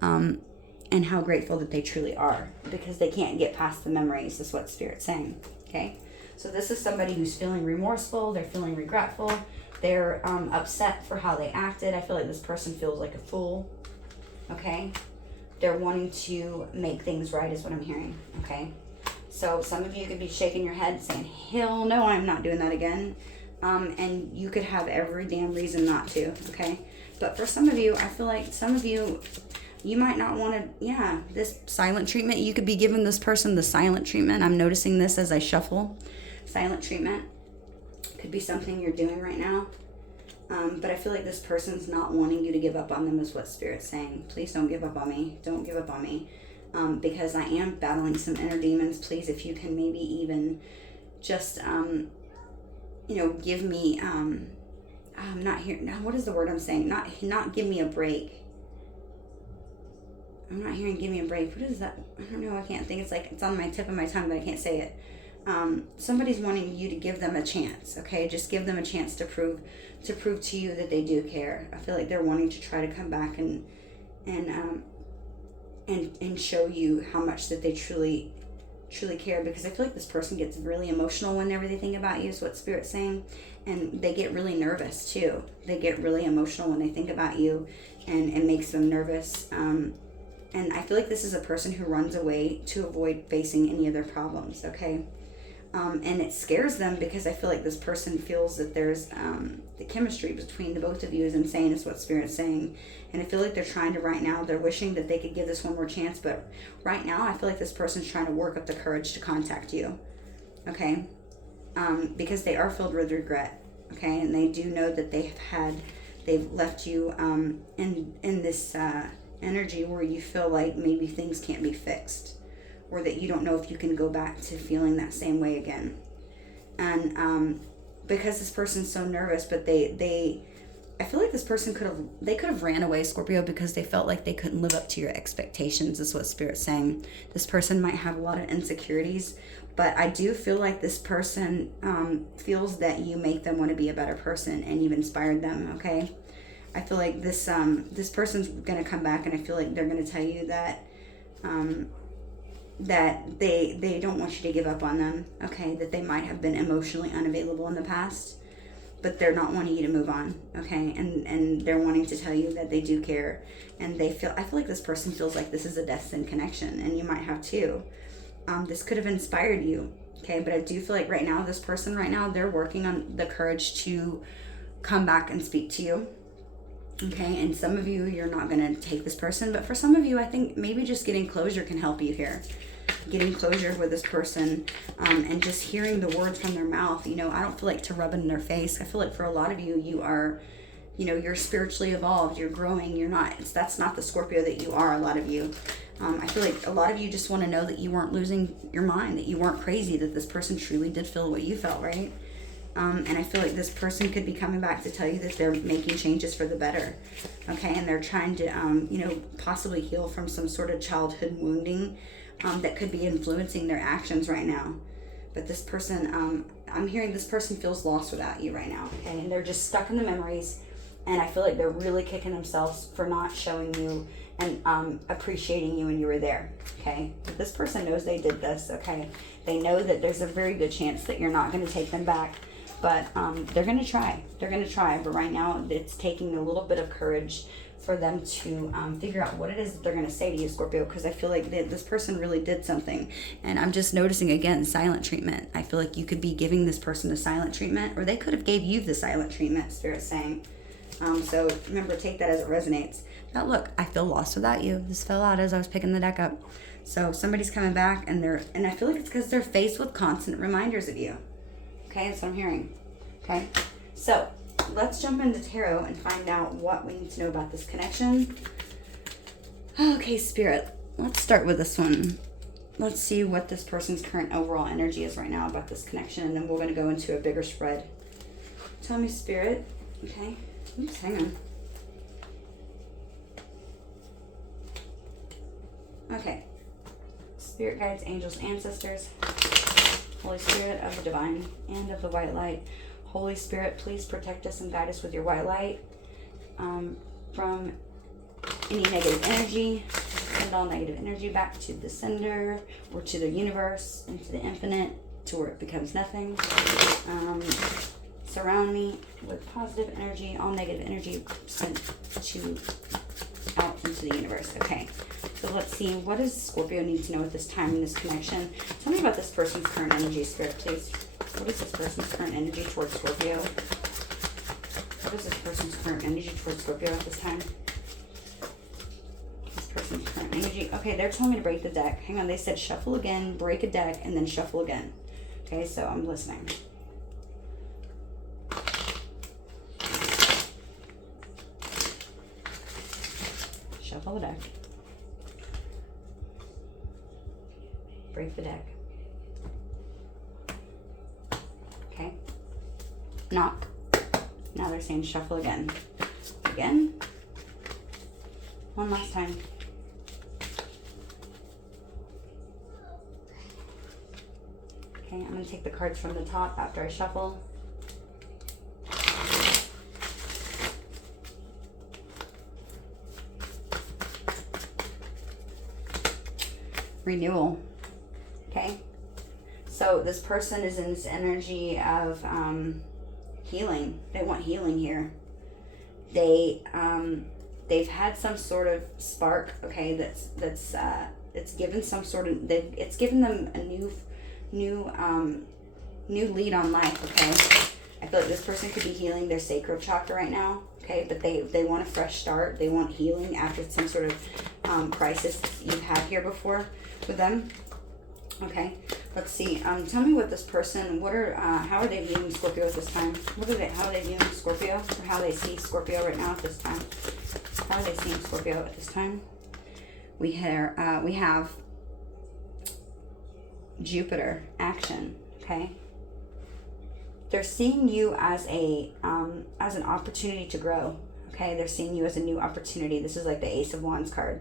And how grateful that they truly are. Because they can't get past the memories, is what Spirit's saying. Okay, so this is somebody who's feeling remorseful. They're feeling regretful. They're upset for how they acted. I feel like this person feels like a fool. okay? They're wanting to make things right is what I'm hearing, okay? So some of you could be shaking your head saying, hell no, I'm not doing that again. And you could have every damn reason not to, okay? But for some of you, I feel like some of you, you might not want to, yeah, this silent treatment, you could be giving this person the silent treatment. I'm noticing this as I shuffle. Silent treatment could be something you're doing right now. But I feel like this person's not wanting you to give up on them is what Spirit's saying. Please don't give up on me. Don't give up on me. Because I am battling some inner demons. Please, if you can maybe even just, you know, give me, I'm not here. Now, what is the word I'm saying? Not give me a break. I'm not hearing give me a break. What is that? I don't know. I can't think. It's like it's on my tip of my tongue, but I can't say it. Somebody's wanting you to give them a chance. Okay, just give them a chance to prove to you that they do care. I feel like they're wanting to try to come back and show you how much that they truly care, because I feel like this person gets really emotional whenever they think about you is what Spirit's saying, and they get really nervous too. They get really emotional when they think about you, and it makes them nervous. And I feel like this is a person who runs away to avoid facing any of their problems, okay? And it scares them because I feel like this person feels that there's the chemistry between the both of you is insane is what Spirit's saying. And I feel like they're trying to right now, they're wishing that they could give this one more chance, but right now I feel like this person's trying to work up the courage to contact you, okay? Because they are filled with regret, okay? And they do know that they've left you in this energy where you feel like maybe things can't be fixed, or that you don't know if you can go back to feeling that same way again. And because this person's so nervous, but I feel like this person could have ran away, Scorpio, because they felt like they couldn't live up to your expectations is what Spirit's saying. This person might have a lot of insecurities, but I do feel like this person feels that you make them want to be a better person and you've inspired them, okay? I feel like this person's going to come back, and I feel like they're going to tell you that that they don't want you to give up on them, okay? That they might have been emotionally unavailable in the past, but they're not wanting you to move on, okay? And they're wanting to tell you that they do care, and I feel like this person feels like this is a destined connection, and you might have too. This could have inspired you, okay? But I do feel like right now, this person right now, they're working on the courage to come back and speak to you. Okay, and some of you, you're not going to take this person, but for some of you, I think maybe just getting closure can help you here. Getting closure with this person, and just hearing the words from their mouth. You know, I don't feel like to rub it in their face. I feel like for a lot of you, you are, you know, you're spiritually evolved, you're growing, that's not the Scorpio that you are, a lot of you. I feel like a lot of you just want to know that you weren't losing your mind, that you weren't crazy, that this person truly did feel what you felt, right? And I feel like this person could be coming back to tell you that they're making changes for the better, okay? And they're trying to, you know, possibly heal from some sort of childhood wounding that could be influencing their actions right now. But this person, I'm hearing this person feels lost without you right now, okay? And they're just stuck in the memories, and I feel like they're really kicking themselves for not showing you and appreciating you when you were there, okay? But this person knows they did this, okay? They know that there's a very good chance that you're not going to take them back. But they're going to try. They're going to try. But right now, it's taking a little bit of courage for them to figure out what it is that they're going to say to you, Scorpio, because I feel like this person really did something. And I'm just noticing, again, silent treatment. I feel like you could be giving this person a silent treatment, or they could have gave you the silent treatment, Spirit's saying. So remember, take that as it resonates. Now, look, I feel lost without you. This fell out as I was picking the deck up. So somebody's coming back, and I feel like it's because they're faced with constant reminders of you. Okay, that's what I'm hearing. Okay, so let's jump into tarot and find out what we need to know about this connection. Okay, Spirit, let's start with this one. Let's see what this person's current overall energy is right now about this connection, and then we're going to go into a bigger spread. Tell me, Spirit. Okay, oops, hang on. Okay, Spirit guides, angels, ancestors, Holy Spirit of the divine and of the white light. Holy Spirit, please protect us and guide us with your white light from any negative energy. Send all negative energy back to the sender or to the universe, into the infinite, to where it becomes nothing. Surround me with positive energy. All negative energy sent to out into the universe. Okay, so let's see. What does Scorpio need to know at this time in this connection? Tell me about this person's current energy, Spirit, please. What is this person's current energy towards Scorpio? What is this person's current energy towards Scorpio at this time? This person's current energy. Okay, they're telling me to break the deck. Hang on, they said shuffle again, break a deck, and then shuffle again. Okay, so I'm listening. Shuffle the deck. Break the deck. Okay. Knock. Now they're saying shuffle again. Again. One last time. Okay, I'm going to take the cards from the top after I shuffle. Renewal. Okay, so this person is in this energy of healing. They want healing here. They've had some sort of spark. Okay, it's given some sort of it's given them a new lead on life. Okay, I feel like this person could be healing their sacral chakra right now. Okay, but they want a fresh start. They want healing after some sort of crisis you've had here before with them. Okay, let's see. Tell me what this person, how are they viewing Scorpio at this time? How are they viewing Scorpio, or how they see Scorpio right now at this time? How are they seeing Scorpio at this time? We have Jupiter, action. Okay, they're seeing you as an opportunity to grow. Okay, they're seeing you as a new opportunity. This is like the Ace of Wands card.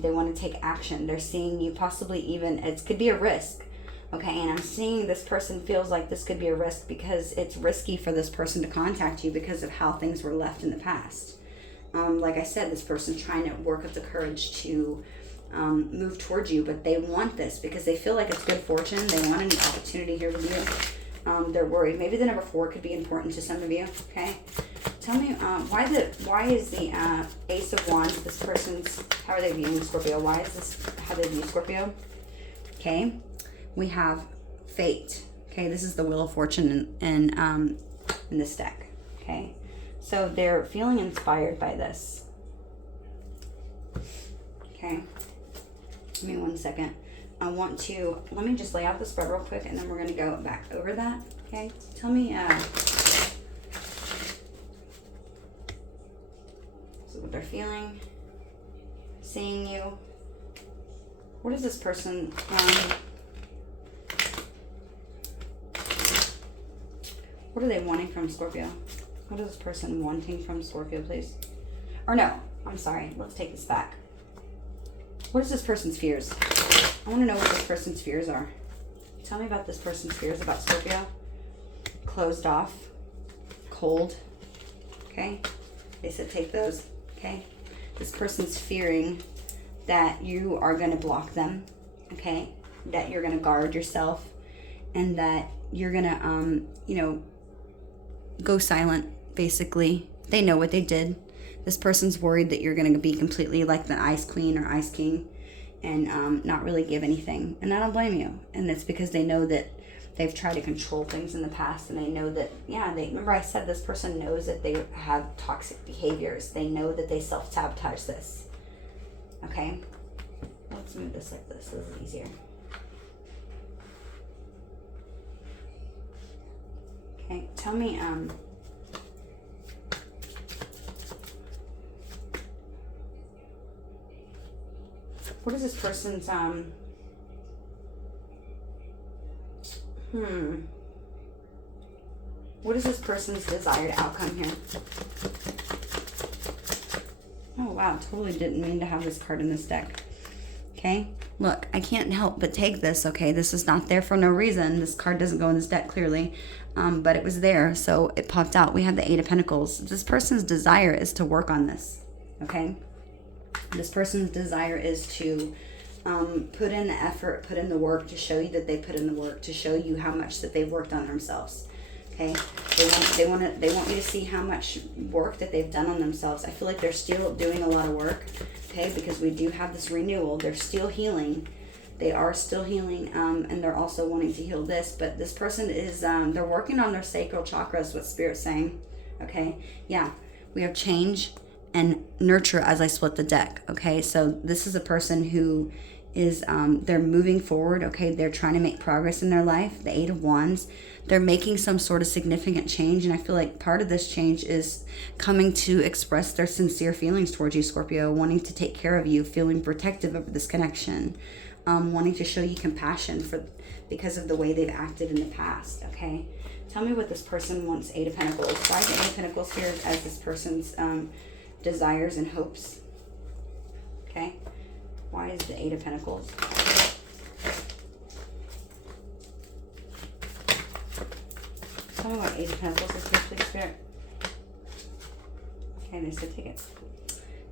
They want to take action. They're seeing you possibly even, it could be a risk. Okay, and I'm seeing this person feels like this could be a risk because it's risky for this person to contact you because of how things were left in the past. Like I said, this person's trying to work up the courage to move towards you, but they want this because they feel like it's good fortune. They want an opportunity here with you. They're worried. Maybe the number 4 could be important to some of you. Okay, tell me why is the Ace of Wands this person's, how are they viewing Scorpio? Why is this how they view Scorpio? Okay, we have fate. Okay, this is the Wheel of Fortune in this deck. Okay, so they're feeling inspired by this. Okay, give me 1 second. Let me just lay out the spread real quick and then we're going to go back over that. Okay, tell me this is what they're feeling, seeing you. What is this person what are they wanting from Scorpio? What is this person wanting from Scorpio, please? Or no, I'm sorry, let's take this back. What is this person's fears? I want to know what this person's fears are. Tell me about this person's fears about Scorpio. Closed off. Cold. Okay. They said take those. Okay. This person's fearing that you are going to block them. Okay. That you're going to guard yourself. And that you're going to, go silent, basically. They know what they did. This person's worried that you're going to be completely like the Ice Queen or Ice King. And not really give anything. And I don't blame you. And it's because they know that they've tried to control things in the past. And they know that, remember I said this person knows that they have toxic behaviors. They know that they self-sabotage this. Okay? Let's move this like this. This is easier. Okay, tell me, what is this person's, what is this person's desired outcome here? Oh, wow, totally didn't mean to have this card in this deck. Okay, look, I can't help but take this, okay? This is not there for no reason. This card doesn't go in this deck, clearly, but it was there, so it popped out. We have the 8 of Pentacles. This person's desire is to work on this, okay? This person's desire is to put in the effort, put in the work to show you that they put in the work, to show you how much that they've worked on themselves. Okay, they want you to see how much work that they've done on themselves. I feel like they're still doing a lot of work. Okay, because we do have this renewal. They're still healing. They are still healing, and they're also wanting to heal this. But this person is they're working on their sacral chakras. What Spirit's saying. Okay, yeah, we have change and nurture as I split the deck. Okay, so this is a person who is they're moving forward. Okay, they're trying to make progress in their life. The Eight of Wands, they're making some sort of significant change, and I feel like part of this change is coming to express their sincere feelings towards you, Scorpio, wanting to take care of you, feeling protective of this connection, wanting to show you compassion because of the way they've acted in the past. Okay, tell me what this person wants. Eight of Pentacles. Why is the Eight of Pentacles here as this person's desires and hopes? Okay, why is the Eight of Pentacles? Tell me what Eight of Pentacles is here, please, Spirit. Okay, they said take it.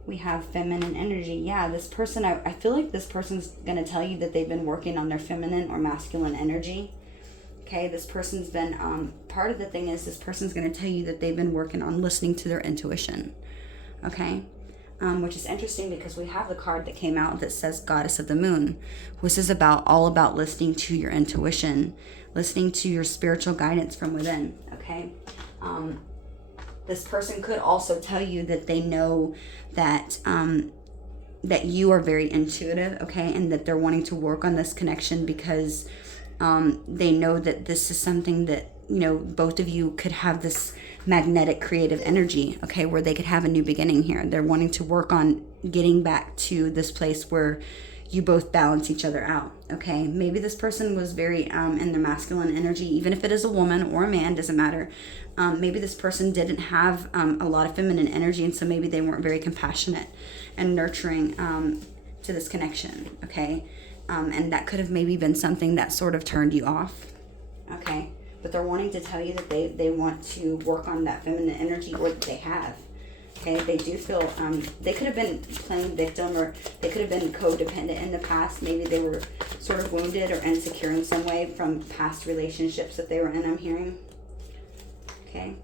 We have feminine energy. Yeah, this person, I feel like this person's going to tell you that they've been working on their feminine or masculine energy. Okay, this person's been, part of the thing is this person's going to tell you that they've been working on listening to their intuition. Okay, which is interesting because we have the card that came out that says Goddess of the Moon, which is all about listening to your intuition, listening to your spiritual guidance from within. Okay, this person could also tell you that they know that that you are very intuitive, okay, and that they're wanting to work on this connection because they know that this is something that, you know, both of you could have this magnetic creative energy, okay, where they could have a new beginning here. They're wanting to work on getting back to this place where you both balance each other out. Okay, maybe this person was very in their masculine energy, even if it is a woman or a man, doesn't matter. Maybe this person didn't have a lot of feminine energy, and so maybe they weren't very compassionate and nurturing to this connection. Okay, and that could have maybe been something that sort of turned you off. Okay, but they're wanting to tell you that they want to work on that feminine energy, or that they have. Okay, they do feel, they could have been playing victim, or they could have been codependent in the past. Maybe they were sort of wounded or insecure in some way from past relationships that they were in, I'm hearing. Okay.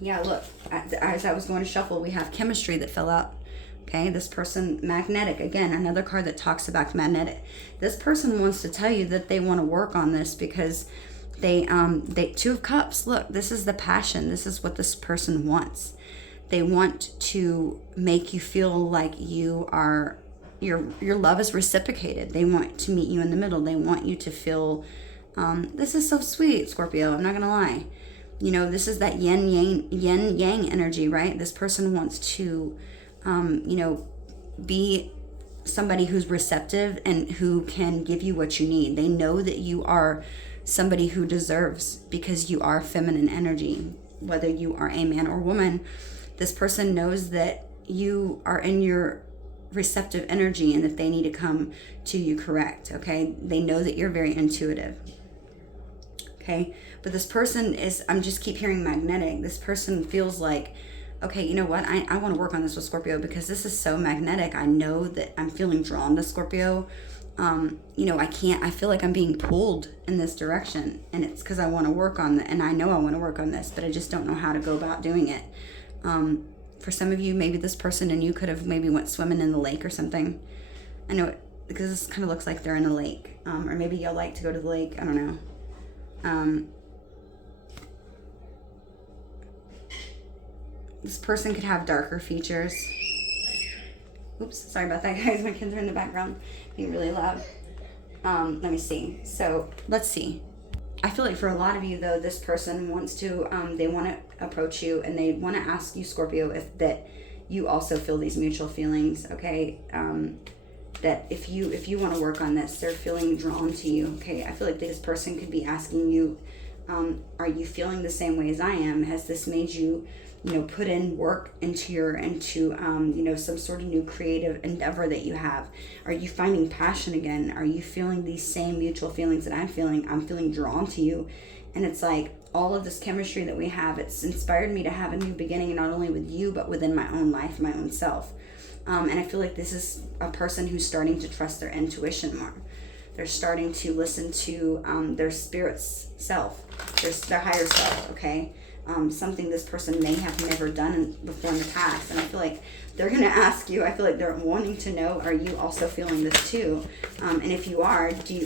Yeah, look, as I was going to shuffle, we have chemistry that fell out. Okay, this person, magnetic, again, another card that talks about magnetic. This person wants to tell you that they want to work on this because they Two of Cups, look, this is the passion. This is what this person wants. They want to make you feel like you are, your love is reciprocated. They want to meet you in the middle. They want you to feel, this is so sweet, Scorpio, I'm not going to lie. You know, this is that yin yang energy, right? This person wants to, you know, be somebody who's receptive and who can give you what you need. They know that you are somebody who deserves, because you are feminine energy, whether you are a man or woman. This person knows that you are in your receptive energy and that they need to come to you, correct? Okay, they know that you're very intuitive. Okay, but this person is, I'm just keep hearing magnetic. This person feels like, okay, you know what? I want to work on this with Scorpio because this is so magnetic. I know that I'm feeling drawn to Scorpio. You know, I feel like I'm being pulled in this direction, and it's because I want to work on that, and I know I want to work on this, but I just don't know how to go about doing it. For some of you, maybe this person and you could have maybe went swimming in the lake or something. I know it, because this kind of looks like they're in a lake, or maybe you'll like to go to the lake. I don't know. This person could have darker features. Oops, sorry about that, guys. My kids are in the background being really loud. Let me see. So let's see. I feel like for a lot of you, though, this person wants to, they want to approach you and they want to ask you, Scorpio, if that you also feel these mutual feelings, okay? That if you want to work on this, they're feeling drawn to you, okay? I feel like this person could be asking you, are you feeling the same way as I am? Has this made you, you know, put in work into you know, some sort of new creative endeavor that you have? Are you finding passion again? Are you feeling these same mutual feelings that I'm feeling? I'm feeling drawn to you. And it's like all of this chemistry that we have, it's inspired me to have a new beginning, not only with you, but within my own life, my own self. And I feel like this is a person who's starting to trust their intuition more. They're starting to listen to their spirit's self, their higher self, okay? Something this person may have never done before in the past. And I feel like they're going to ask you, I feel like they're wanting to know, are you also feeling this too? And if you are, do you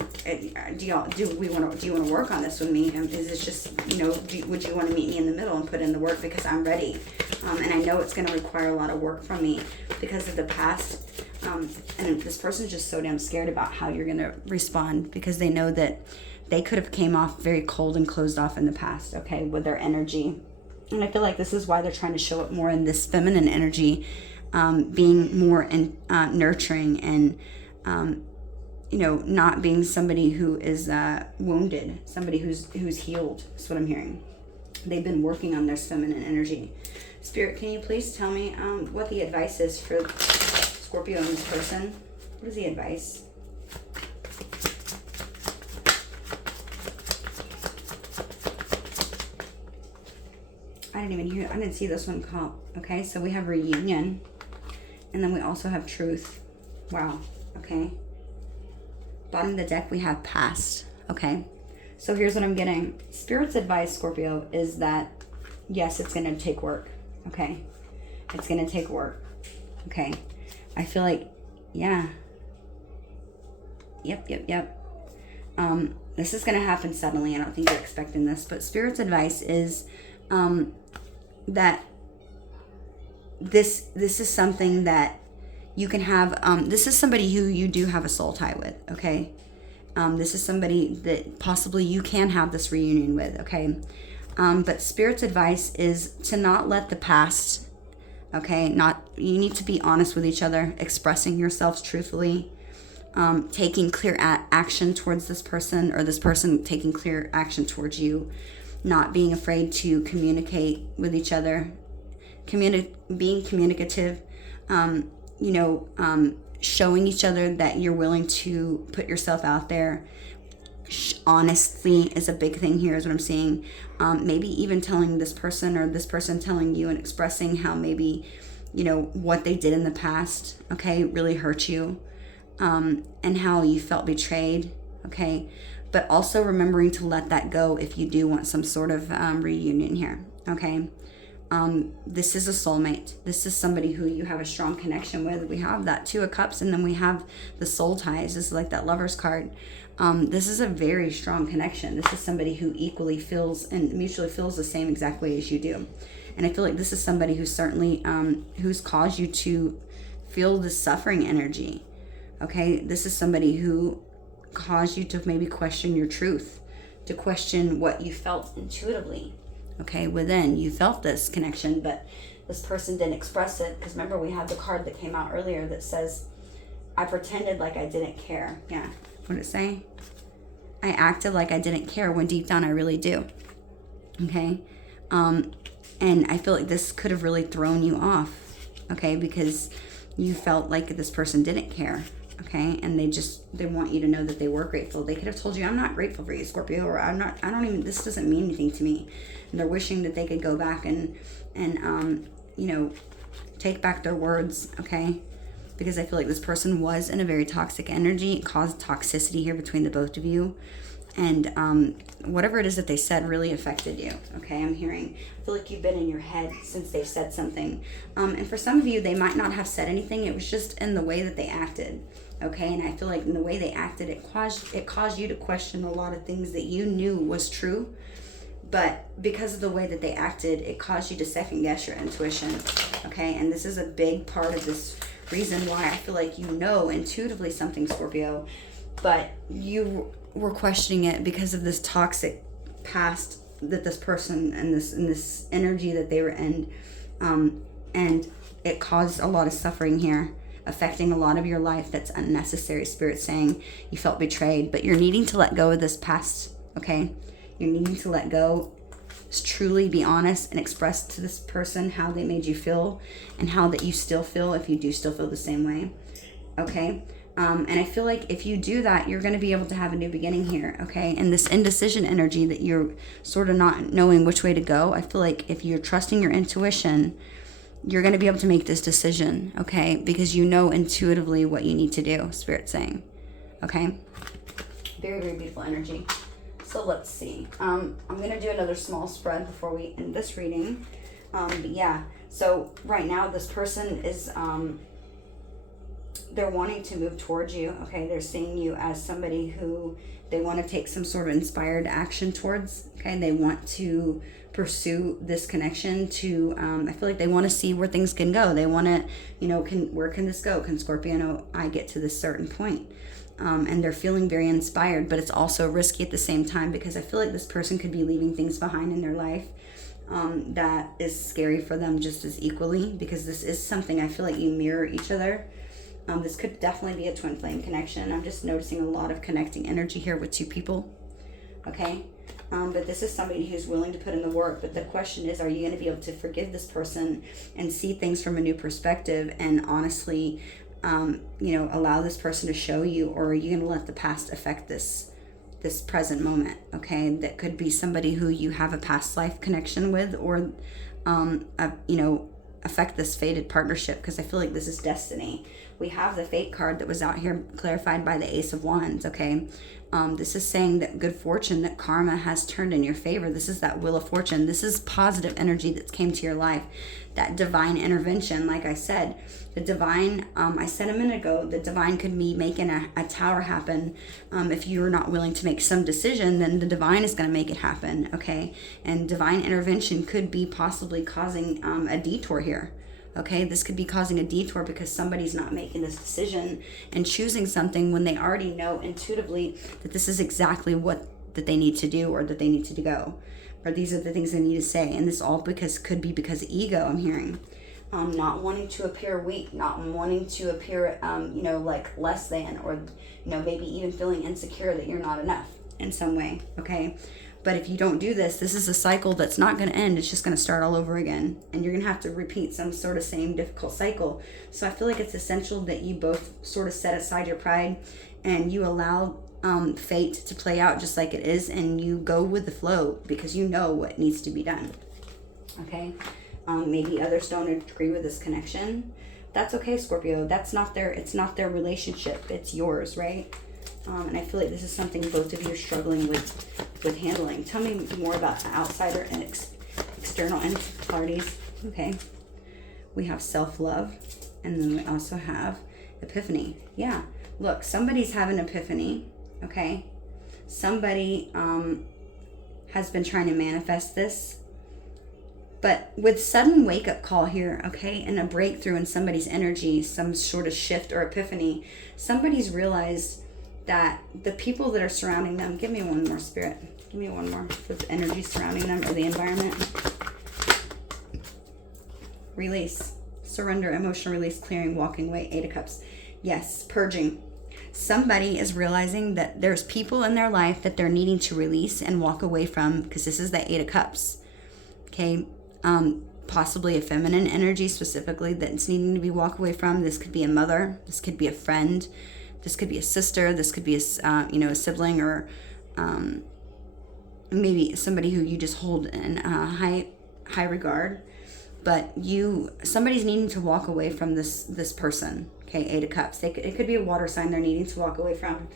want to work on this with me? Is this just, would you want to meet me in the middle and put in the work, because I'm ready? And I know it's going to require a lot of work from me because of the past. And this person's just so damn scared about how you're going to respond, because they know that they could have came off very cold and closed off in the past, okay, with their energy. And I feel like this is why they're trying to show up more in this feminine energy, being more nurturing and, not being somebody who is wounded, somebody who's healed. That's what I'm hearing. They've been working on their feminine energy. Spirit, can you please tell me what the advice is for Scorpio and this person? What is the advice? I didn't see this one call. Okay, so we have reunion, and then we also have truth. Wow. Okay. Bottom of the deck, we have past. Okay. So here's what I'm getting. Spirit's advice, Scorpio, is that yes, it's going to take work. Okay. It's going to take work. Okay. I feel like, yeah. Yep. This is going to happen suddenly. I don't think you're expecting this, but Spirit's advice is that this is something that you can have. This is somebody who you do have a soul tie with, okay? This is somebody that possibly you can have this reunion with, okay? But Spirit's advice is to not let the past, okay? You need to be honest with each other, expressing yourselves truthfully, taking clear action towards this person, or this person taking clear action towards you. Not being afraid to communicate with each other, being communicative, showing each other that you're willing to put yourself out there. Honesty is a big thing here, is what I'm seeing. Maybe even telling this person, or this person telling you, and expressing how maybe, what they did in the past, okay, really hurt you, and how you felt betrayed, okay? But also remembering to let that go if you do want some sort of reunion here, okay? This is a soulmate. This is somebody who you have a strong connection with. We have that Two of Cups, and then we have the soul ties. This is like that Lover's card. This is a very strong connection. This is somebody who equally feels and mutually feels the same exact way as you do. And I feel like this is somebody who certainly, who's caused you to feel this suffering energy, okay? This is somebody who cause you to maybe question your truth, to question what you felt intuitively, okay, within. You felt this connection, but this person didn't express it, because remember, we had the card that came out earlier that says, I pretended like I didn't care. Yeah, what did it say? I acted like I didn't care when deep down I really do, okay? And I feel like this could have really thrown you off, okay, because you felt like this person didn't care. Okay, and they want you to know that they were grateful. They could have told you, I'm not grateful for you, Scorpio, or this doesn't mean anything to me. And they're wishing that they could go back and take back their words, okay? Because I feel like this person was in a very toxic energy. It caused toxicity here between the both of you. And whatever it is that they said really affected you, okay? I'm hearing, I feel like you've been in your head since they've said something. And for some of you, they might not have said anything. It was just in the way that they acted, okay? And I feel like in the way they acted, it caused you to question a lot of things that you knew was true. But because of the way that they acted, it caused you to second guess your intuition, okay? And this is a big part of this reason why I feel like intuitively something, Scorpio, but you were questioning it because of this toxic past that this person and this energy that they were in, and it caused a lot of suffering here, affecting a lot of your life that's unnecessary. Spirit saying you felt betrayed, but you're needing to let go of this past, okay? You're needing to let go, truly be honest, and express to this person how they made you feel, and how that you still feel, if you do still feel the same way, okay? And I feel like if you do that, you're going to be able to have a new beginning here, okay? And this indecision energy that you're sort of not knowing which way to go, I feel like if you're trusting your intuition, you're going to be able to make this decision, okay? Because you know intuitively what you need to do, Spirit's saying, okay? Very, very beautiful energy. So let's see. I'm going to do another small spread before we end this reading. But yeah, so right now this person is, they're wanting to move towards you, okay? They're seeing you as somebody who they want to take some sort of inspired action towards, okay? They want to pursue this connection to, I feel like they want to see where things can go. They want to, you know, where can this go? Can Scorpio-A get to this certain point? And they're feeling very inspired, but it's also risky at the same time, because I feel like this person could be leaving things behind in their life that is scary for them just as equally, because this is something I feel like you mirror each other. This could definitely be a twin flame connection. I'm just noticing a lot of connecting energy here with two people, okay? But this is somebody who's willing to put in the work. But the question is, are you going to be able to forgive this person and see things from a new perspective and honestly, you know, allow this person to show you, or are you going to let the past affect this present moment, okay? That could be somebody who you have a past life connection with, or, you know, affect this fated partnership, because I feel like this is destiny. We have the fate card that was out here clarified by the Ace of Wands, okay? This is saying that good fortune, that karma has turned in your favor. This is that wheel of fortune. This is positive energy that came to your life. That divine intervention, like I said, the divine, I said a minute ago, the divine could be making a tower happen. If you're not willing to make some decision, then the divine is going to make it happen, okay? And divine intervention could be possibly causing a detour here. Okay, this could be causing a detour because somebody's not making this decision and choosing something when they already know intuitively that this is exactly what that they need to do, or that they need to go, or these are the things they need to say. And this all could be because of ego, I'm hearing. Not wanting to appear weak, not wanting to appear, you know, like less than, or, you know, maybe even feeling insecure that you're not enough in some way, okay? But if you don't do this, this is a cycle that's not going to end. It's just going to start all over again. And you're going to have to repeat some sort of same difficult cycle. So I feel like it's essential that you both sort of set aside your pride and you allow fate to play out just like it is. And you go with the flow because you know what needs to be done. Okay? Maybe others don't agree with this connection. That's okay, Scorpio. It's not their relationship. It's yours, right? And I feel like this is something both of you are struggling with handling. Tell me more about outsider and external parties. Okay. We have self-love, and then we also have epiphany. Yeah. Look, somebody's having an epiphany, okay? Somebody has been trying to manifest this. But with sudden wake-up call here, okay, and a breakthrough in somebody's energy, some sort of shift or epiphany, somebody's realized that the people that are surrounding them, give me one more, Spirit. Give me one more for the energy surrounding them or the environment. Release, surrender, emotional release, clearing, walking away, 8 of Cups. Yes, purging. Somebody is realizing that there's people in their life that they're needing to release and walk away from, because this is the 8 of Cups. Okay, possibly a feminine energy specifically that's needing to be walked away from. This could be a mother. This could be a friend. This could be a sister. This could be a, you know, a sibling, or maybe somebody who you just hold in high regard. But somebody's needing to walk away from this person. Okay, 8 of Cups. It could be a water sign they're needing to walk away from,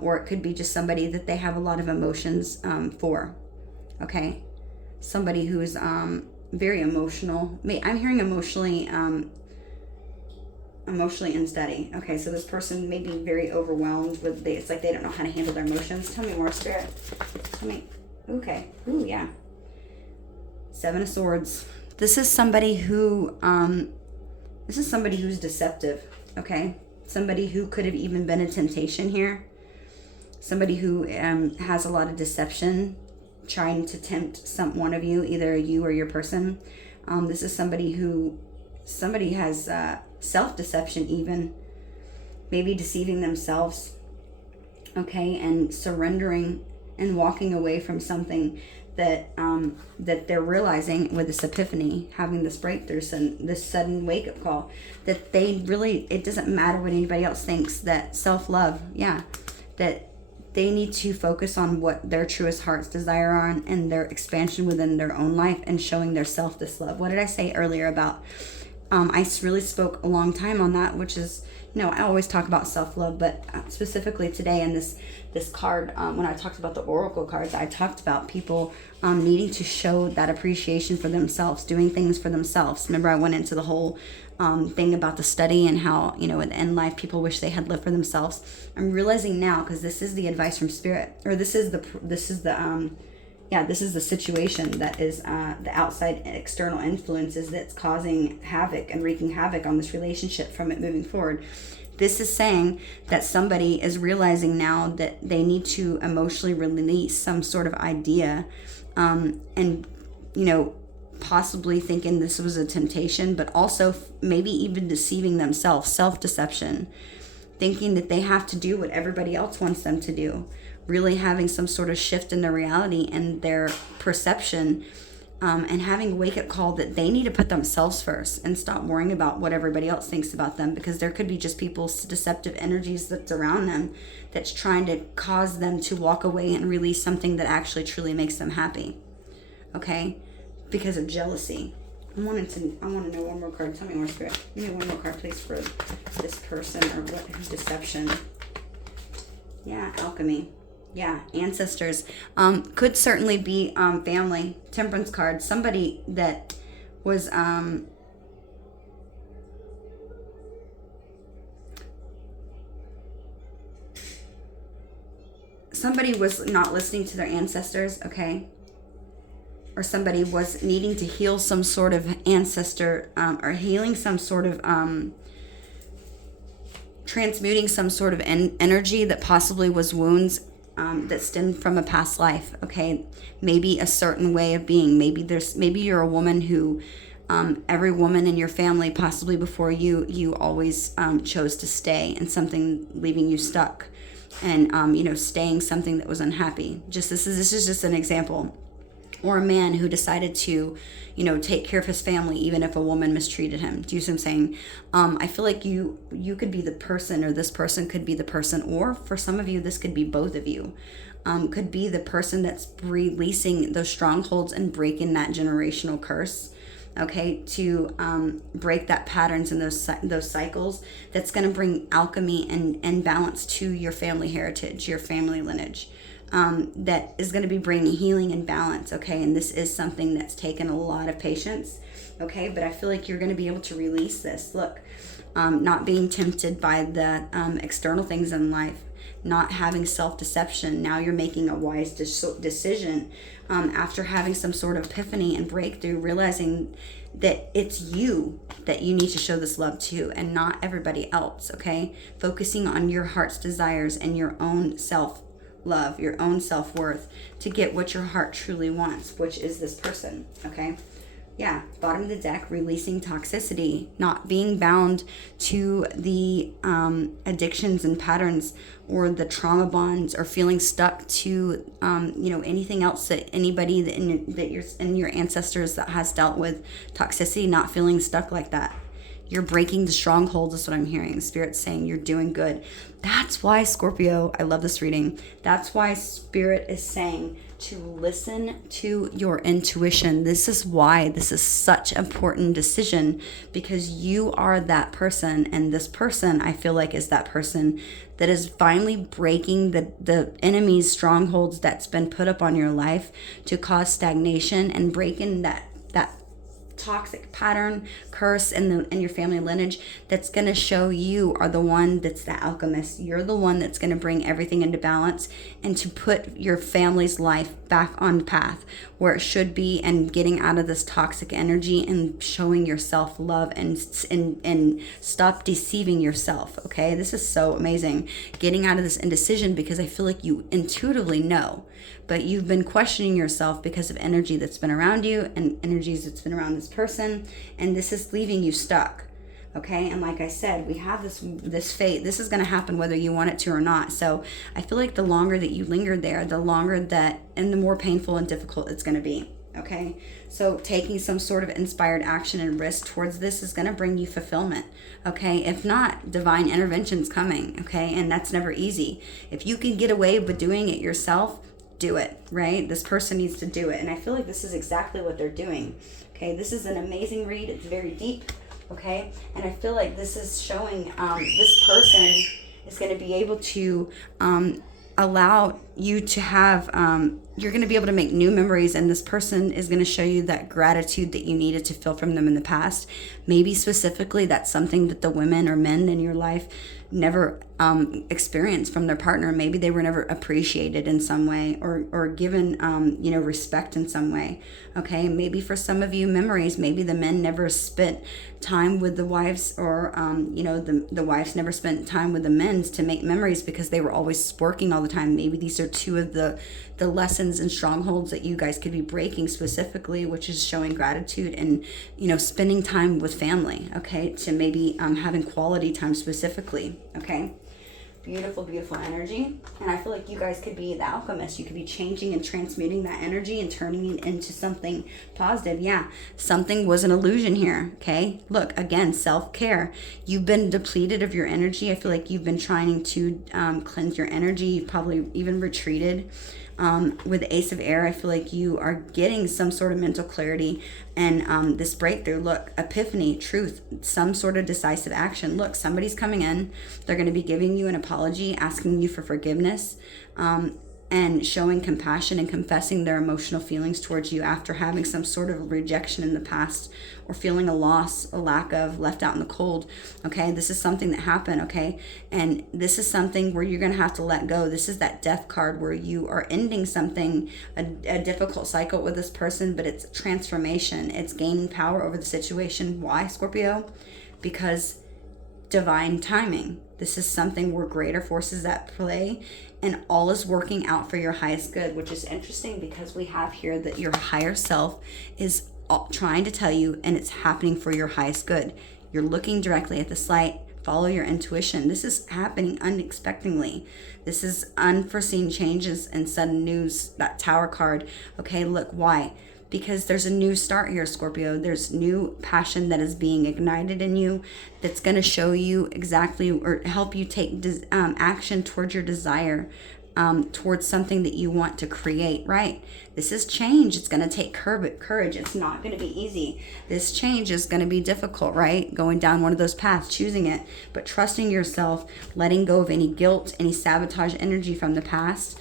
or it could be just somebody that they have a lot of emotions for. Okay, somebody who's very emotional. I'm hearing emotionally unsteady. Okay, so this person may be very overwhelmed with it's like they don't know how to handle their emotions. Tell me more, Spirit. Tell me. Okay. Ooh, yeah. 7 of Swords. This is somebody who who's deceptive. Okay, somebody who could have even been a temptation here. Somebody who has a lot of deception, trying to tempt one of you, either you or your person. This is somebody has self-deception, even maybe deceiving themselves, okay, and surrendering and walking away from something that they're realizing with this epiphany, having this breakthrough and this sudden wake-up call, that it doesn't matter what anybody else thinks, that self-love, yeah, that they need to focus on what their truest heart's desire are and their expansion within their own life and showing their self this love. What did I say earlier about I really spoke a long time on that, which is, I always talk about self-love, but specifically today in this card, when I talked about the oracle cards, I talked about people needing to show that appreciation for themselves, doing things for themselves. Remember, I went into the whole thing about the study and how, in life, people wish they had lived for themselves. I'm realizing now, because this is the advice from Spirit, or this is the situation that is the outside external influences that's causing havoc and wreaking havoc on this relationship from it moving forward. This is saying that somebody is realizing now that they need to emotionally release some sort of idea, and, possibly thinking this was a temptation, but also maybe even deceiving themselves, self-deception, thinking that they have to do what everybody else wants them to do, really having some sort of shift in their reality and their perception, and having a wake-up call that they need to put themselves first and stop worrying about what everybody else thinks about them, because there could be just people's deceptive energies that's around them that's trying to cause them to walk away and release something that actually truly makes them happy, okay? Because of jealousy. I want to know one more card. Tell me more, Spirit. Give me one more card, please, for this person, or what deception. Yeah, alchemy. Yeah, ancestors. Could certainly be family. Temperance card. Somebody that was somebody was not listening to their ancestors, okay? Or somebody was needing to heal some sort of ancestor, or healing some sort of transmuting some sort of energy that possibly was wounds that stemmed from a past life, okay? Maybe a certain way of being. Maybe you're a woman who, every woman in your family, possibly before you always chose to stay in something, leaving you stuck, and staying something that was unhappy. This is just an example. Or a man who decided to, take care of his family even if a woman mistreated him. Do you see what I'm saying? I feel like you could be the person, or this person could be the person, or for some of you, this could be both of you. Could be the person that's releasing those strongholds and breaking that generational curse, okay, to break that patterns and those cycles that's going to bring alchemy and balance to your family heritage, your family lineage. That is going to be bringing healing and balance, okay? And this is something that's taken a lot of patience, okay? But I feel like you're going to be able to release this. Look, not being tempted by the external things in life, not having self-deception. Now you're making a wise decision after having some sort of epiphany and breakthrough, realizing that it's you that you need to show this love to and not everybody else, okay? Focusing on your heart's desires and your own self-love, your own self-worth, to get what your heart truly wants, which is this person, okay? Yeah, bottom of the deck, releasing toxicity, not being bound to the addictions and patterns, or the trauma bonds, or feeling stuck to anything else that anybody in your ancestors that has dealt with toxicity, not feeling stuck like that. You're breaking the strongholds, is what I'm hearing. Spirit's saying you're doing good. That's why, Scorpio, I love this reading. That's why Spirit is saying to listen to your intuition. This is why this is such an important decision, because you are that person. And this person, I feel like, is that person that is finally breaking the enemy's strongholds that's been put up on your life to cause stagnation, and breaking that toxic pattern, curse in your family lineage, that's going to show you are the one that's the alchemist. You're the one that's going to bring everything into balance and to put your family's life back on the path where it should be, and getting out of this toxic energy and showing yourself love and stop deceiving yourself, okay? This is so amazing. Getting out of this indecision, because I feel like you intuitively know, but you've been questioning yourself because of energy that's been around you and energies that's been around this person, and this is leaving you stuck, okay? And like I said, we have this fate. This is going to happen whether you want it to or not. So I feel like the longer that you linger there, the longer that, and the more painful and difficult it's going to be, okay? So taking some sort of inspired action and risk towards this is going to bring you fulfillment, okay? If not, divine intervention's coming, okay? And that's never easy. If you can get away with doing it yourself, do it, right? This person needs to do it. And I feel like this is exactly what they're doing. Okay, this is an amazing read. It's very deep. okay? And I feel like this is showing this person is going to be able to allow you to have, you're going to be able to make new memories, and this person is going to show you that gratitude that you needed to feel from them in the past. Maybe specifically that's something that the women or men in your life never experienced from their partner. Maybe they were never appreciated in some way, or given respect in some way. Okay, maybe for some of you, memories, maybe the men never spent time with the wives, or the wives never spent time with the men to make memories because they were always working all the time. Maybe these are two of the lessons and strongholds that you guys could be breaking specifically, which is showing gratitude and spending time with family, okay, to maybe having quality time specifically. Okay, beautiful, beautiful energy. And I feel like you guys could be the alchemist. You could be changing and transmuting that energy and turning it into something positive. Yeah, something was an illusion here. Okay, look, again, self-care. You've been depleted of your energy. I feel like you've been trying to cleanse your energy. You've probably even retreated. With the Ace of Air, I feel like you are getting some sort of mental clarity and this breakthrough. Look, epiphany, truth, some sort of decisive action. Look, somebody's coming in. They're going to be giving you an apology, asking you for forgiveness, and showing compassion and confessing their emotional feelings towards you after having some sort of rejection in the past, or feeling a loss, a lack of, left out in the cold. Okay, this is something that happened. Okay, and this is something where you're going to have to let go. This is that death card where you are ending something, a difficult cycle with this person, but it's transformation. It's gaining power over the situation. Why, Scorpio? Because divine timing. This is something where greater forces at play, and all is working out for your highest good, which is interesting because we have here that your higher self is trying to tell you, and it's happening for your highest good. You're looking directly at this light. Follow your intuition. This is happening unexpectedly. This is unforeseen changes and sudden news. That Tower card. Okay, look, why? Because there's a new start here, Scorpio. There's new passion that is being ignited in you that's going to show you exactly, or help you take action towards your desire, towards something that you want to create, right? This is change. It's going to take courage. It's not going to be easy. This change is going to be difficult, right? Going down one of those paths, choosing it, but trusting yourself, letting go of any guilt, any sabotage energy from the past.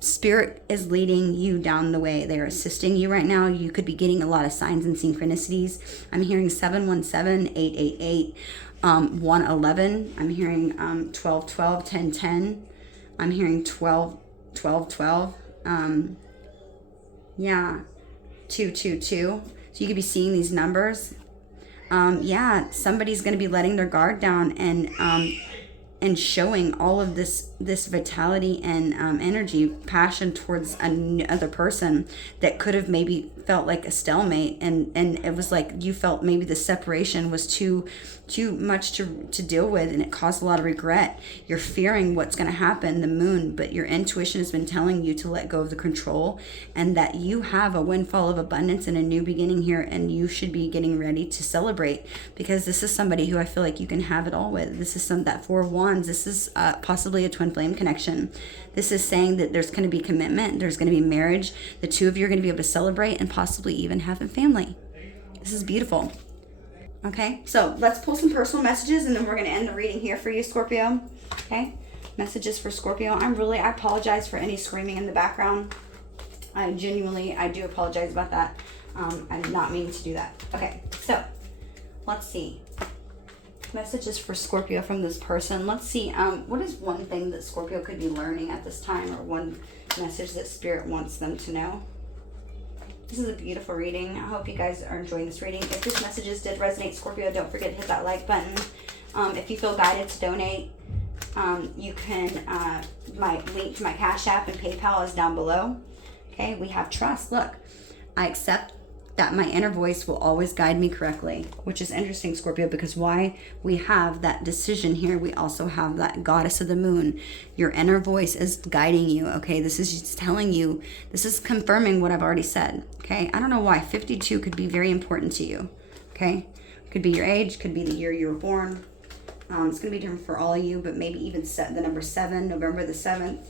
Spirit is leading you down the way. They're assisting you right now. You could be getting a lot of signs and synchronicities. I'm hearing 717, 888, 111. I'm hearing 1212, 1010. I'm hearing 12, 12, 12. 222. So you could be seeing these numbers. Somebody's going to be letting their guard down and showing all of this vitality and energy, passion towards another person that could have maybe felt like a stalemate, and it was like you felt maybe the separation was too much to deal with, and it caused a lot of regret. You're fearing what's going to happen, the moon, but your intuition has been telling you to let go of the control, and that you have a windfall of abundance and a new beginning here, and you should be getting ready to celebrate, because this is somebody who I feel like you can have it all with. This is that Four of Wands. This is possibly a twin flame connection. This is saying that there's going to be commitment, there's going to be marriage, the two of you are going to be able to celebrate and possibly even have a family. This is beautiful. Okay, so let's pull some personal messages, and then we're going to end the reading here for you, Scorpio. Okay, messages for Scorpio. I apologize for any screaming in the background. I do apologize about that. I did not mean to do that. Okay, so let's see. Messages for Scorpio from this person. Let's see, what is one thing that Scorpio could be learning at this time, or one message that Spirit wants them to know? This is a beautiful reading. I hope you guys are enjoying this reading. If this messages did resonate, Scorpio, don't forget to hit that like button. If you feel guided to donate, you can, my link to my Cash App and PayPal is down below. Okay, we have trust. Look, I accept that my inner voice will always guide me correctly, which is interesting, Scorpio, because why we have that decision here, we also have that goddess of the moon. Your inner voice is guiding you, okay? This is just telling you, this is confirming what I've already said, okay? I don't know why 52 could be very important to you, okay? Could be your age, could be the year you were born. It's going to be different for all of you, but maybe even the number 7, November the 7th.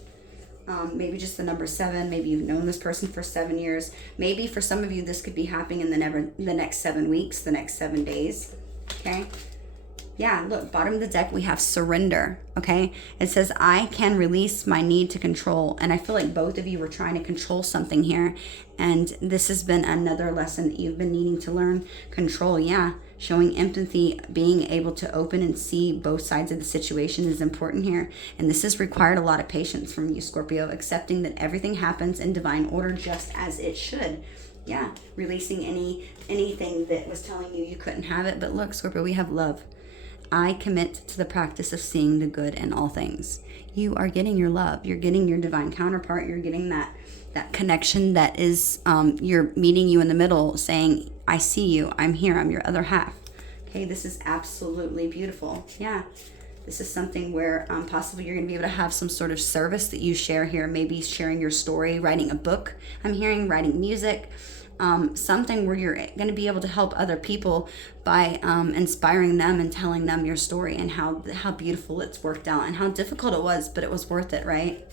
Maybe just the number 7. Maybe you've known this person for 7 years. Maybe for some of you, this could be happening in the next 7 weeks, the next 7 days. okay? Yeah, look, bottom of the deck, we have surrender, okay? It says, I can release my need to control. And I feel like both of you were trying to control something here. And this has been another lesson that you've been needing to learn. Control, yeah. Showing empathy, being able to open and see both sides of the situation is important here. And this has required a lot of patience from you, Scorpio, accepting that everything happens in divine order just as it should. Yeah, releasing anything that was telling you couldn't have it. But look, Scorpio, we have love. I commit to the practice of seeing the good in all things. You are getting your love. You're getting your divine counterpart. You're getting that connection that is, you're meeting you in the middle, saying, I see you. I'm here. I'm your other half. Okay, this is absolutely beautiful. Yeah, this is something where possibly you're going to be able to have some sort of service that you share here. Maybe sharing your story, writing a book. I'm hearing writing music. Something where you're going to be able to help other people by inspiring them and telling them your story and how beautiful it's worked out and how difficult it was, but it was worth it, right?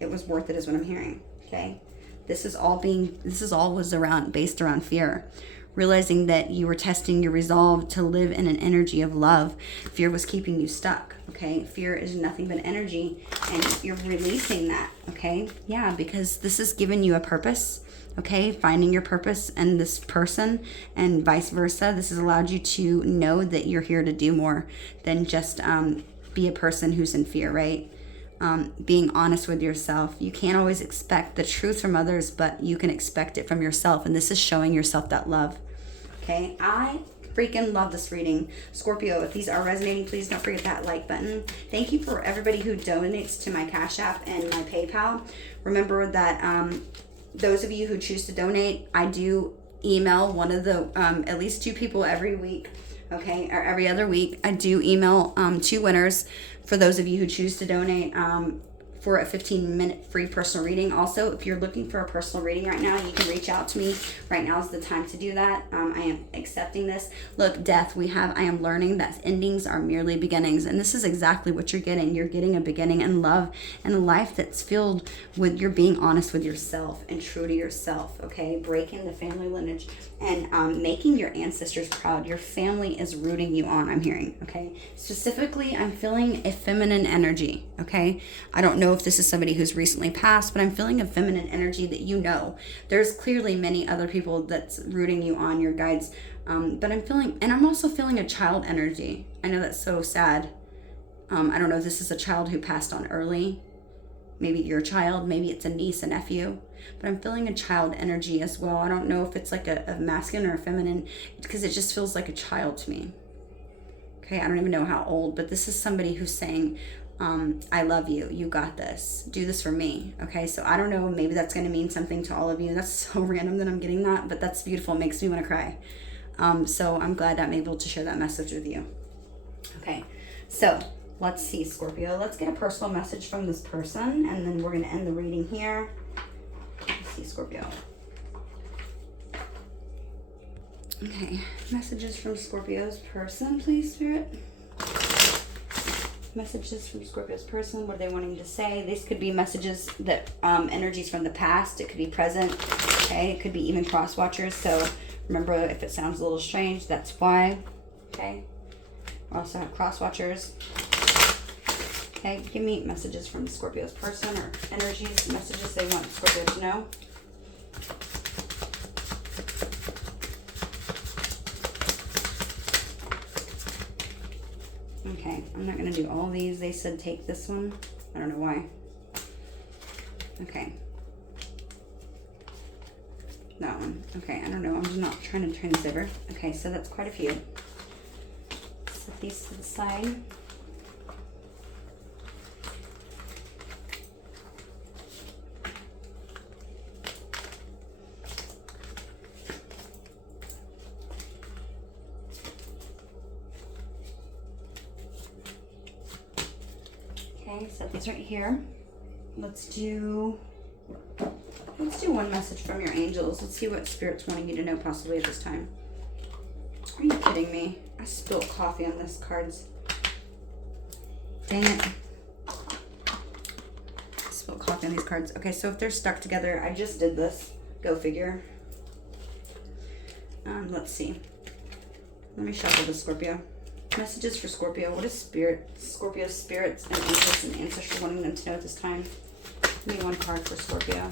It was worth it is what I'm hearing, okay? This is all based around fear. Realizing that you were testing your resolve to live in an energy of love. Fear was keeping you stuck, okay? Fear is nothing but energy, and you're releasing that, okay? Yeah, because this has given you a purpose. Okay, finding your purpose in this person and vice versa. This has allowed you to know that you're here to do more than just be a person who's in fear, right? Being honest with yourself. You can't always expect the truth from others, but you can expect it from yourself. And this is showing yourself that love. Okay, I freaking love this reading. Scorpio, if these are resonating, please don't forget that like button. Thank you for everybody who donates to my Cash App and my PayPal. Remember that those of you who choose to donate, I do email one of the, at least 2 people every week, okay, or every other week. I do email 2 winners for those of you who choose to donate for a 15-minute free personal reading. Also, if you're looking for a personal reading right now, you can reach out to me. Right now is the time to do that. I am accepting this. Look, death, I am learning that endings are merely beginnings. And this is exactly what you're getting. You're getting a beginning in love and a life that's filled with you're being honest with yourself and true to yourself, okay? Breaking the family lineage and making your ancestors proud. Your family is rooting you on, I'm hearing, okay? Specifically, I'm feeling a feminine energy, okay? I don't know if this is somebody who's recently passed, but I'm feeling a feminine energy that you know. There's clearly many other people that's rooting you on, your guides, but I'm also feeling a child energy. I know that's so sad. I don't know if this is a child who passed on early. Maybe your child, maybe it's a niece, a nephew, but I'm feeling a child energy as well. I don't know if it's like a masculine or a feminine, because it just feels like a child to me. Okay, I don't even know how old, but this is somebody who's saying, I love you. You got this. Do this for me. Okay, so I don't know. Maybe that's going to mean something to all of you. That's so random that I'm getting that, but that's beautiful. It makes me want to cry. So I'm glad I'm able to share that message with you. Okay, so let's see, Scorpio. Let's get a personal message from this person, and then we're going to end the reading here. Let's see, Scorpio. Okay, messages from Scorpio's person, please, Spirit. Messages from Scorpio's person. What are they wanting to say? These could be messages that energies from the past. It could be present. Okay, it could be even cross watchers. So remember, if it sounds a little strange, that's why. Okay, we also have cross watchers. Okay, give me messages from Scorpio's person or energies, messages they want Scorpio to know. Okay, I'm not going to do all these. They said take this one. I don't know why. Okay. That one. Okay, I don't know. I'm just not trying to turn this over. Okay, so that's quite a few. Set these to the side. Okay, set these right here. Let's do one message from your angels. Let's see what Spirit's wanting you to know possibly at this time. Are you kidding me? I spilled coffee on this cards. Dang it. I spilled coffee on these cards. Okay, so if they're stuck together, I just did this. Go figure. Let's see. Let me shuffle this, Scorpio. Messages for Scorpio. What is Scorpio spirits and angels and ancestors wanting them to know at this time? Give me one card for Scorpio.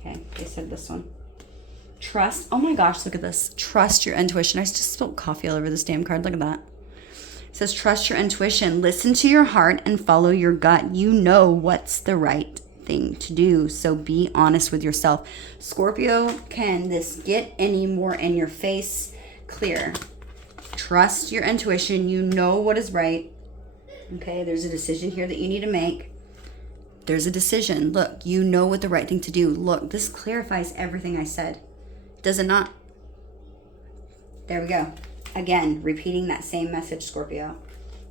Okay, they said this one. Trust. Oh my gosh, look at this. Trust your intuition. I just spilled coffee all over this damn card. Look at that. It says trust your intuition. Listen to your heart and follow your gut. You know what's the right thing to do. So be honest with yourself. Scorpio, can this get any more in your face clear? Trust your intuition. You know what is right. Okay, there's a decision here that you need to make. There's a decision. Look, you know what the right thing to do. Look, this clarifies everything I said. Does it not? There we go. Again, repeating that same message, Scorpio.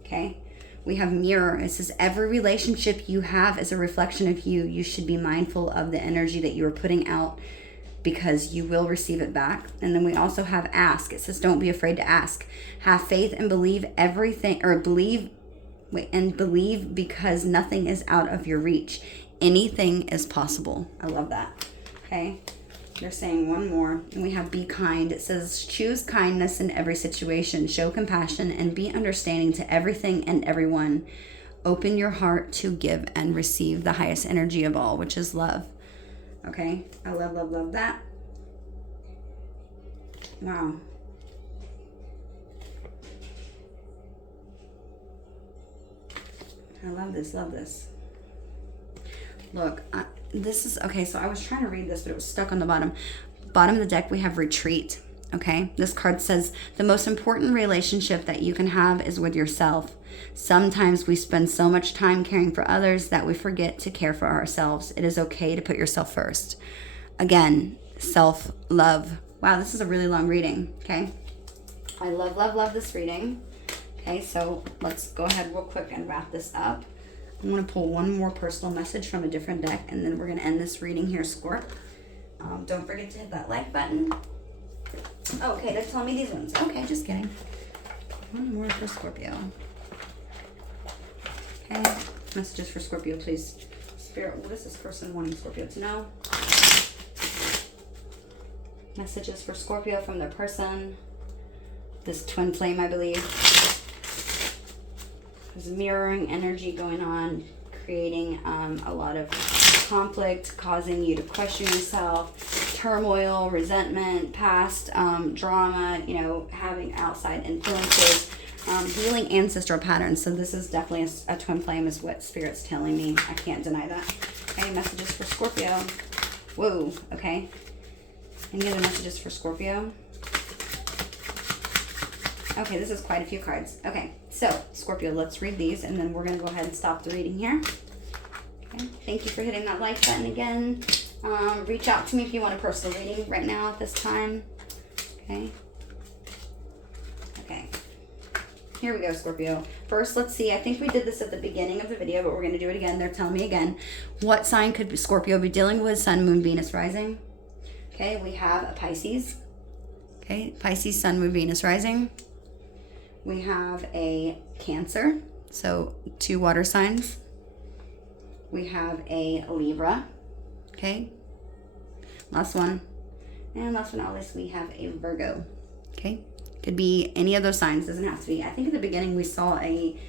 Okay? We have mirror. It says every relationship you have is a reflection of you. You should be mindful of the energy that you are putting out because you will receive it back. And then we also have ask. It says don't be afraid to ask. Have faith and believe everything, or believe because nothing is out of your reach. Anything is possible. I love that. Okay? They're saying one more, and we have be kind. It says choose kindness in every situation, show compassion, and be understanding to everything and everyone. Open your heart to give and receive the highest energy of all, which is love. Okay, I love that. Wow. I love this. Look, this is, okay, so I was trying to read this, but it was stuck on the bottom. Bottom of the deck, we have retreat, okay? This card says, the most important relationship that you can have is with yourself. Sometimes we spend so much time caring for others that we forget to care for ourselves. It is okay to put yourself first. Again, self-love. Wow, this is a really long reading, okay? I love this reading. Okay, so let's go ahead real quick and wrap this up. I'm going to pull one more personal message from a different deck, and then we're going to end this reading here, Scorp. Don't forget to hit that like button. Oh, okay, they're telling me these ones. Okay, just kidding. One more for Scorpio. Okay, messages for Scorpio, please. Spirit, what is this person wanting Scorpio to know? Messages for Scorpio from their person. This twin flame, I believe. There's mirroring energy going on, creating a lot of conflict, causing you to question yourself, turmoil, resentment, past drama, you know, having outside influences, healing ancestral patterns. So this is definitely a twin flame is what Spirit's telling me. I can't deny that. Okay, messages for Scorpio. Whoa, okay. Any other messages for Scorpio? Okay, this is quite a few cards. Okay, so Scorpio, let's read these, and then we're going to go ahead and stop the reading here. Okay, thank you for hitting that like button again. Reach out to me if you want a personal reading right now at this time. Okay. Okay. Here we go, Scorpio. First, let's see. I think we did this at the beginning of the video, but we're going to do it again. They're telling me again. What sign could Scorpio be dealing with? Sun, Moon, Venus, Rising. Okay, we have a Pisces. Okay, Pisces, Sun, Moon, Venus, Rising. We have a Cancer, so 2 water signs. We have a Libra, okay? Last one. And last but not least, we have a Virgo, okay? Could be any of those signs, doesn't have to be. I think at the beginning we saw a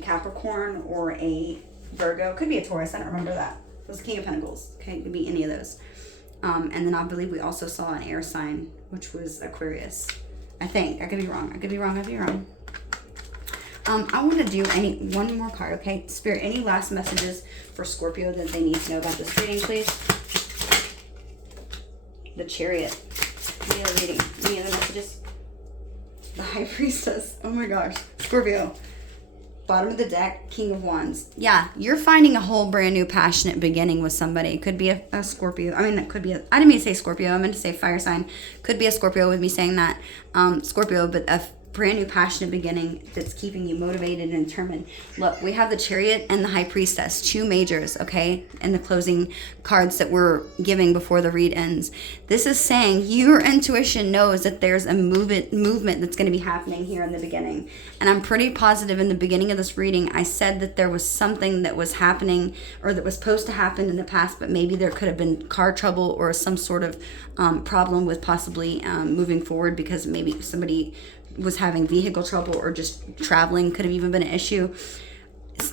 Capricorn or a Virgo. Could be a Taurus, I don't remember that. It was the King of Pentacles, okay? It could be any of those. And then I believe we also saw an air sign, which was Aquarius. I think. I could be wrong. I could be wrong. I want to do one more card, okay? Spirit, any last messages for Scorpio that they need to know about this reading, please? The Chariot. Any other reading? Any other messages? The High Priestess. Oh my gosh. Scorpio. Bottom of the deck, King of Wands. Yeah, you're finding a whole brand new passionate beginning with somebody. It could be a Scorpio. I mean, it could be I didn't mean to say Scorpio. I meant to say fire sign. Could be a Scorpio with me saying that. Scorpio, but brand new passionate beginning that's keeping you motivated and determined. Look, we have the Chariot and the High Priestess, 2 majors, okay, in the closing cards that we're giving before the read ends. This is saying your intuition knows that there's a movement that's going to be happening here in the beginning. And I'm pretty positive in the beginning of this reading, I said that there was something that was happening or that was supposed to happen in the past, but maybe there could have been car trouble or some sort of problem with possibly moving forward, because maybe somebody was having vehicle trouble, or just traveling could have even been an issue.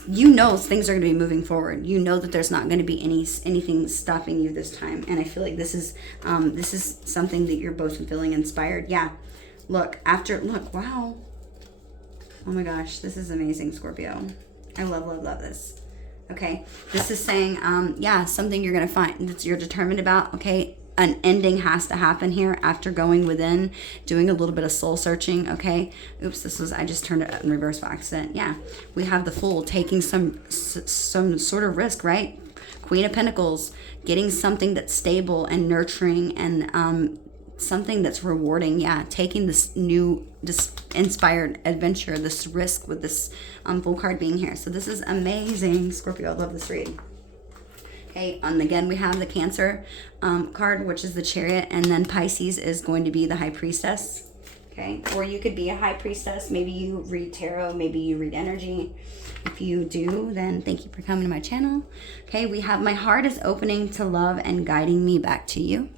You know things are going to be moving forward. You know that there's not going to be anything stopping you this time. And I feel like this is something that you're both feeling inspired. Yeah. Look, wow. Oh my gosh, this is amazing, Scorpio. I love this. Okay. This is saying, yeah, something you're going to find that you're determined about. Okay. An ending has to happen here after going within, doing a little bit of soul searching, okay? Oops, I just turned it in reverse by accident. Yeah, we have the Fool taking some sort of risk, right? Queen of Pentacles, getting something that's stable and nurturing and something that's rewarding. Yeah, taking this inspired adventure, this risk with this Fool card being here. So this is amazing, Scorpio. I love this read. Okay, and again, we have the Cancer card, which is the Chariot, and then Pisces is going to be the High Priestess. Okay, or you could be a High Priestess. Maybe you read tarot, maybe you read energy. If you do, then thank you for coming to my channel. Okay, we have my heart is opening to love and guiding me back to you.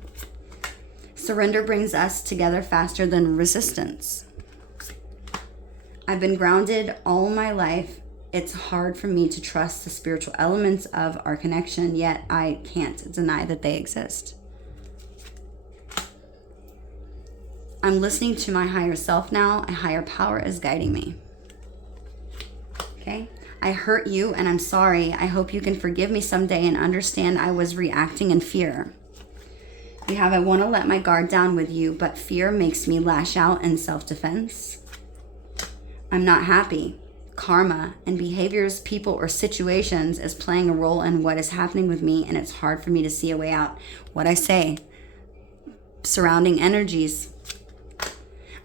Surrender brings us together faster than resistance. I've been grounded all my life. It's hard for me to trust the spiritual elements of our connection, yet I can't deny that they exist. I'm listening to my higher self now. A higher power is guiding me. Okay? I hurt you and I'm sorry. I hope you can forgive me someday and understand I was reacting in fear. We have, I want to let my guard down with you, but fear makes me lash out in self-defense. I'm not happy. Karma and behaviors, people, or situations is playing a role in what is happening with me, and it's hard for me to see a way out. What I say, surrounding energies.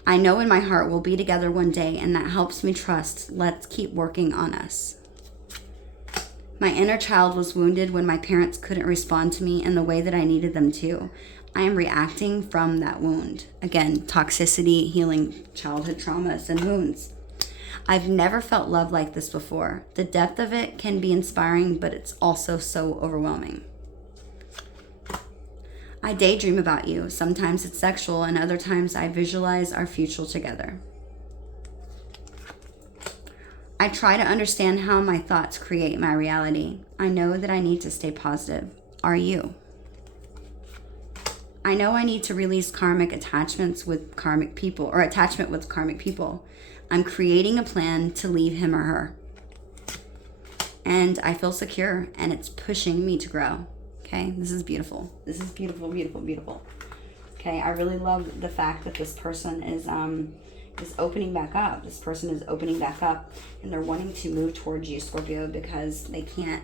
I know in my heart we'll be together one day, and that helps me trust. Let's keep working on us. My inner child was wounded when my parents couldn't respond to me in the way that I needed them to. I am reacting from that wound. Again, toxicity, healing childhood traumas and wounds. I've never felt love like this before. The depth of it can be inspiring, but it's also so overwhelming. I daydream about you. Sometimes it's sexual, and other times I visualize our future together. I try to understand how my thoughts create my reality. I know that I need to stay positive. Are you? I know I need to release karmic attachments with karmic people, or attachment with karmic people. I'm creating a plan to leave him or her. And I feel secure, and it's pushing me to grow. Okay, this is beautiful. This is beautiful, beautiful, beautiful. Okay, I really love the fact that this person is opening back up. This person is opening back up, and they're wanting to move towards you, Scorpio, because they can't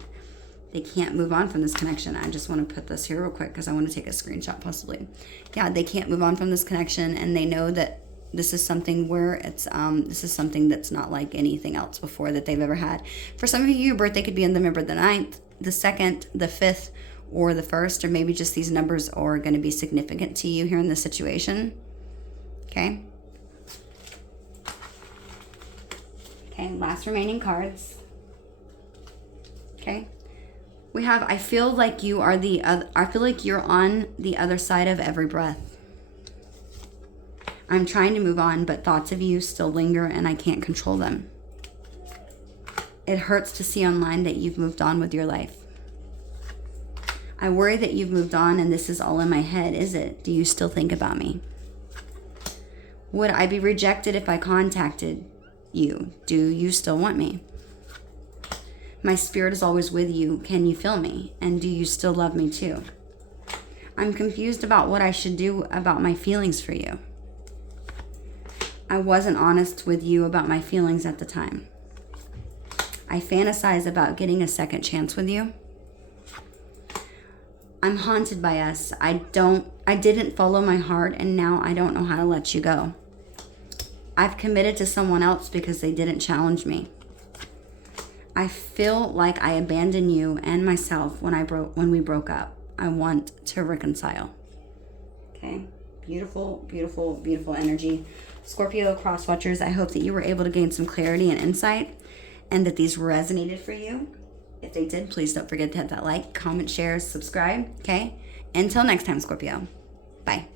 move on from this connection. I just want to put this here real quick because I want to take a screenshot possibly. Yeah, they can't move on from this connection, and they know that this is something where it's this is something that's not like anything else before that they've ever had. For some of you, your birthday could be on November the 9th, the 2nd, the 5th, or the 1st, or maybe just these numbers are going to be significant to you here in this situation. Okay. Okay, last remaining cards. Okay. We have, I feel like you are I feel like you're on the other side of every breath. I'm trying to move on, but thoughts of you still linger and I can't control them. It hurts to see online that you've moved on with your life. I worry that you've moved on and this is all in my head. Is it? Do you still think about me? Would I be rejected if I contacted you? Do you still want me? My spirit is always with you. Can you feel me? And do you still love me too? I'm confused about what I should do about my feelings for you. I wasn't honest with you about my feelings at the time. I fantasize about getting a second chance with you. I'm haunted by us. I didn't follow my heart, and now I don't know how to let you go. I've committed to someone else because they didn't challenge me. I feel like I abandoned you and myself when we broke up. I want to reconcile. Okay. Beautiful, beautiful, beautiful energy. Scorpio cross watchers, I hope that you were able to gain some clarity and insight and that these resonated for you. If they did, please don't forget to hit that like, comment, share, subscribe. Okay. Until next time, Scorpio. Bye.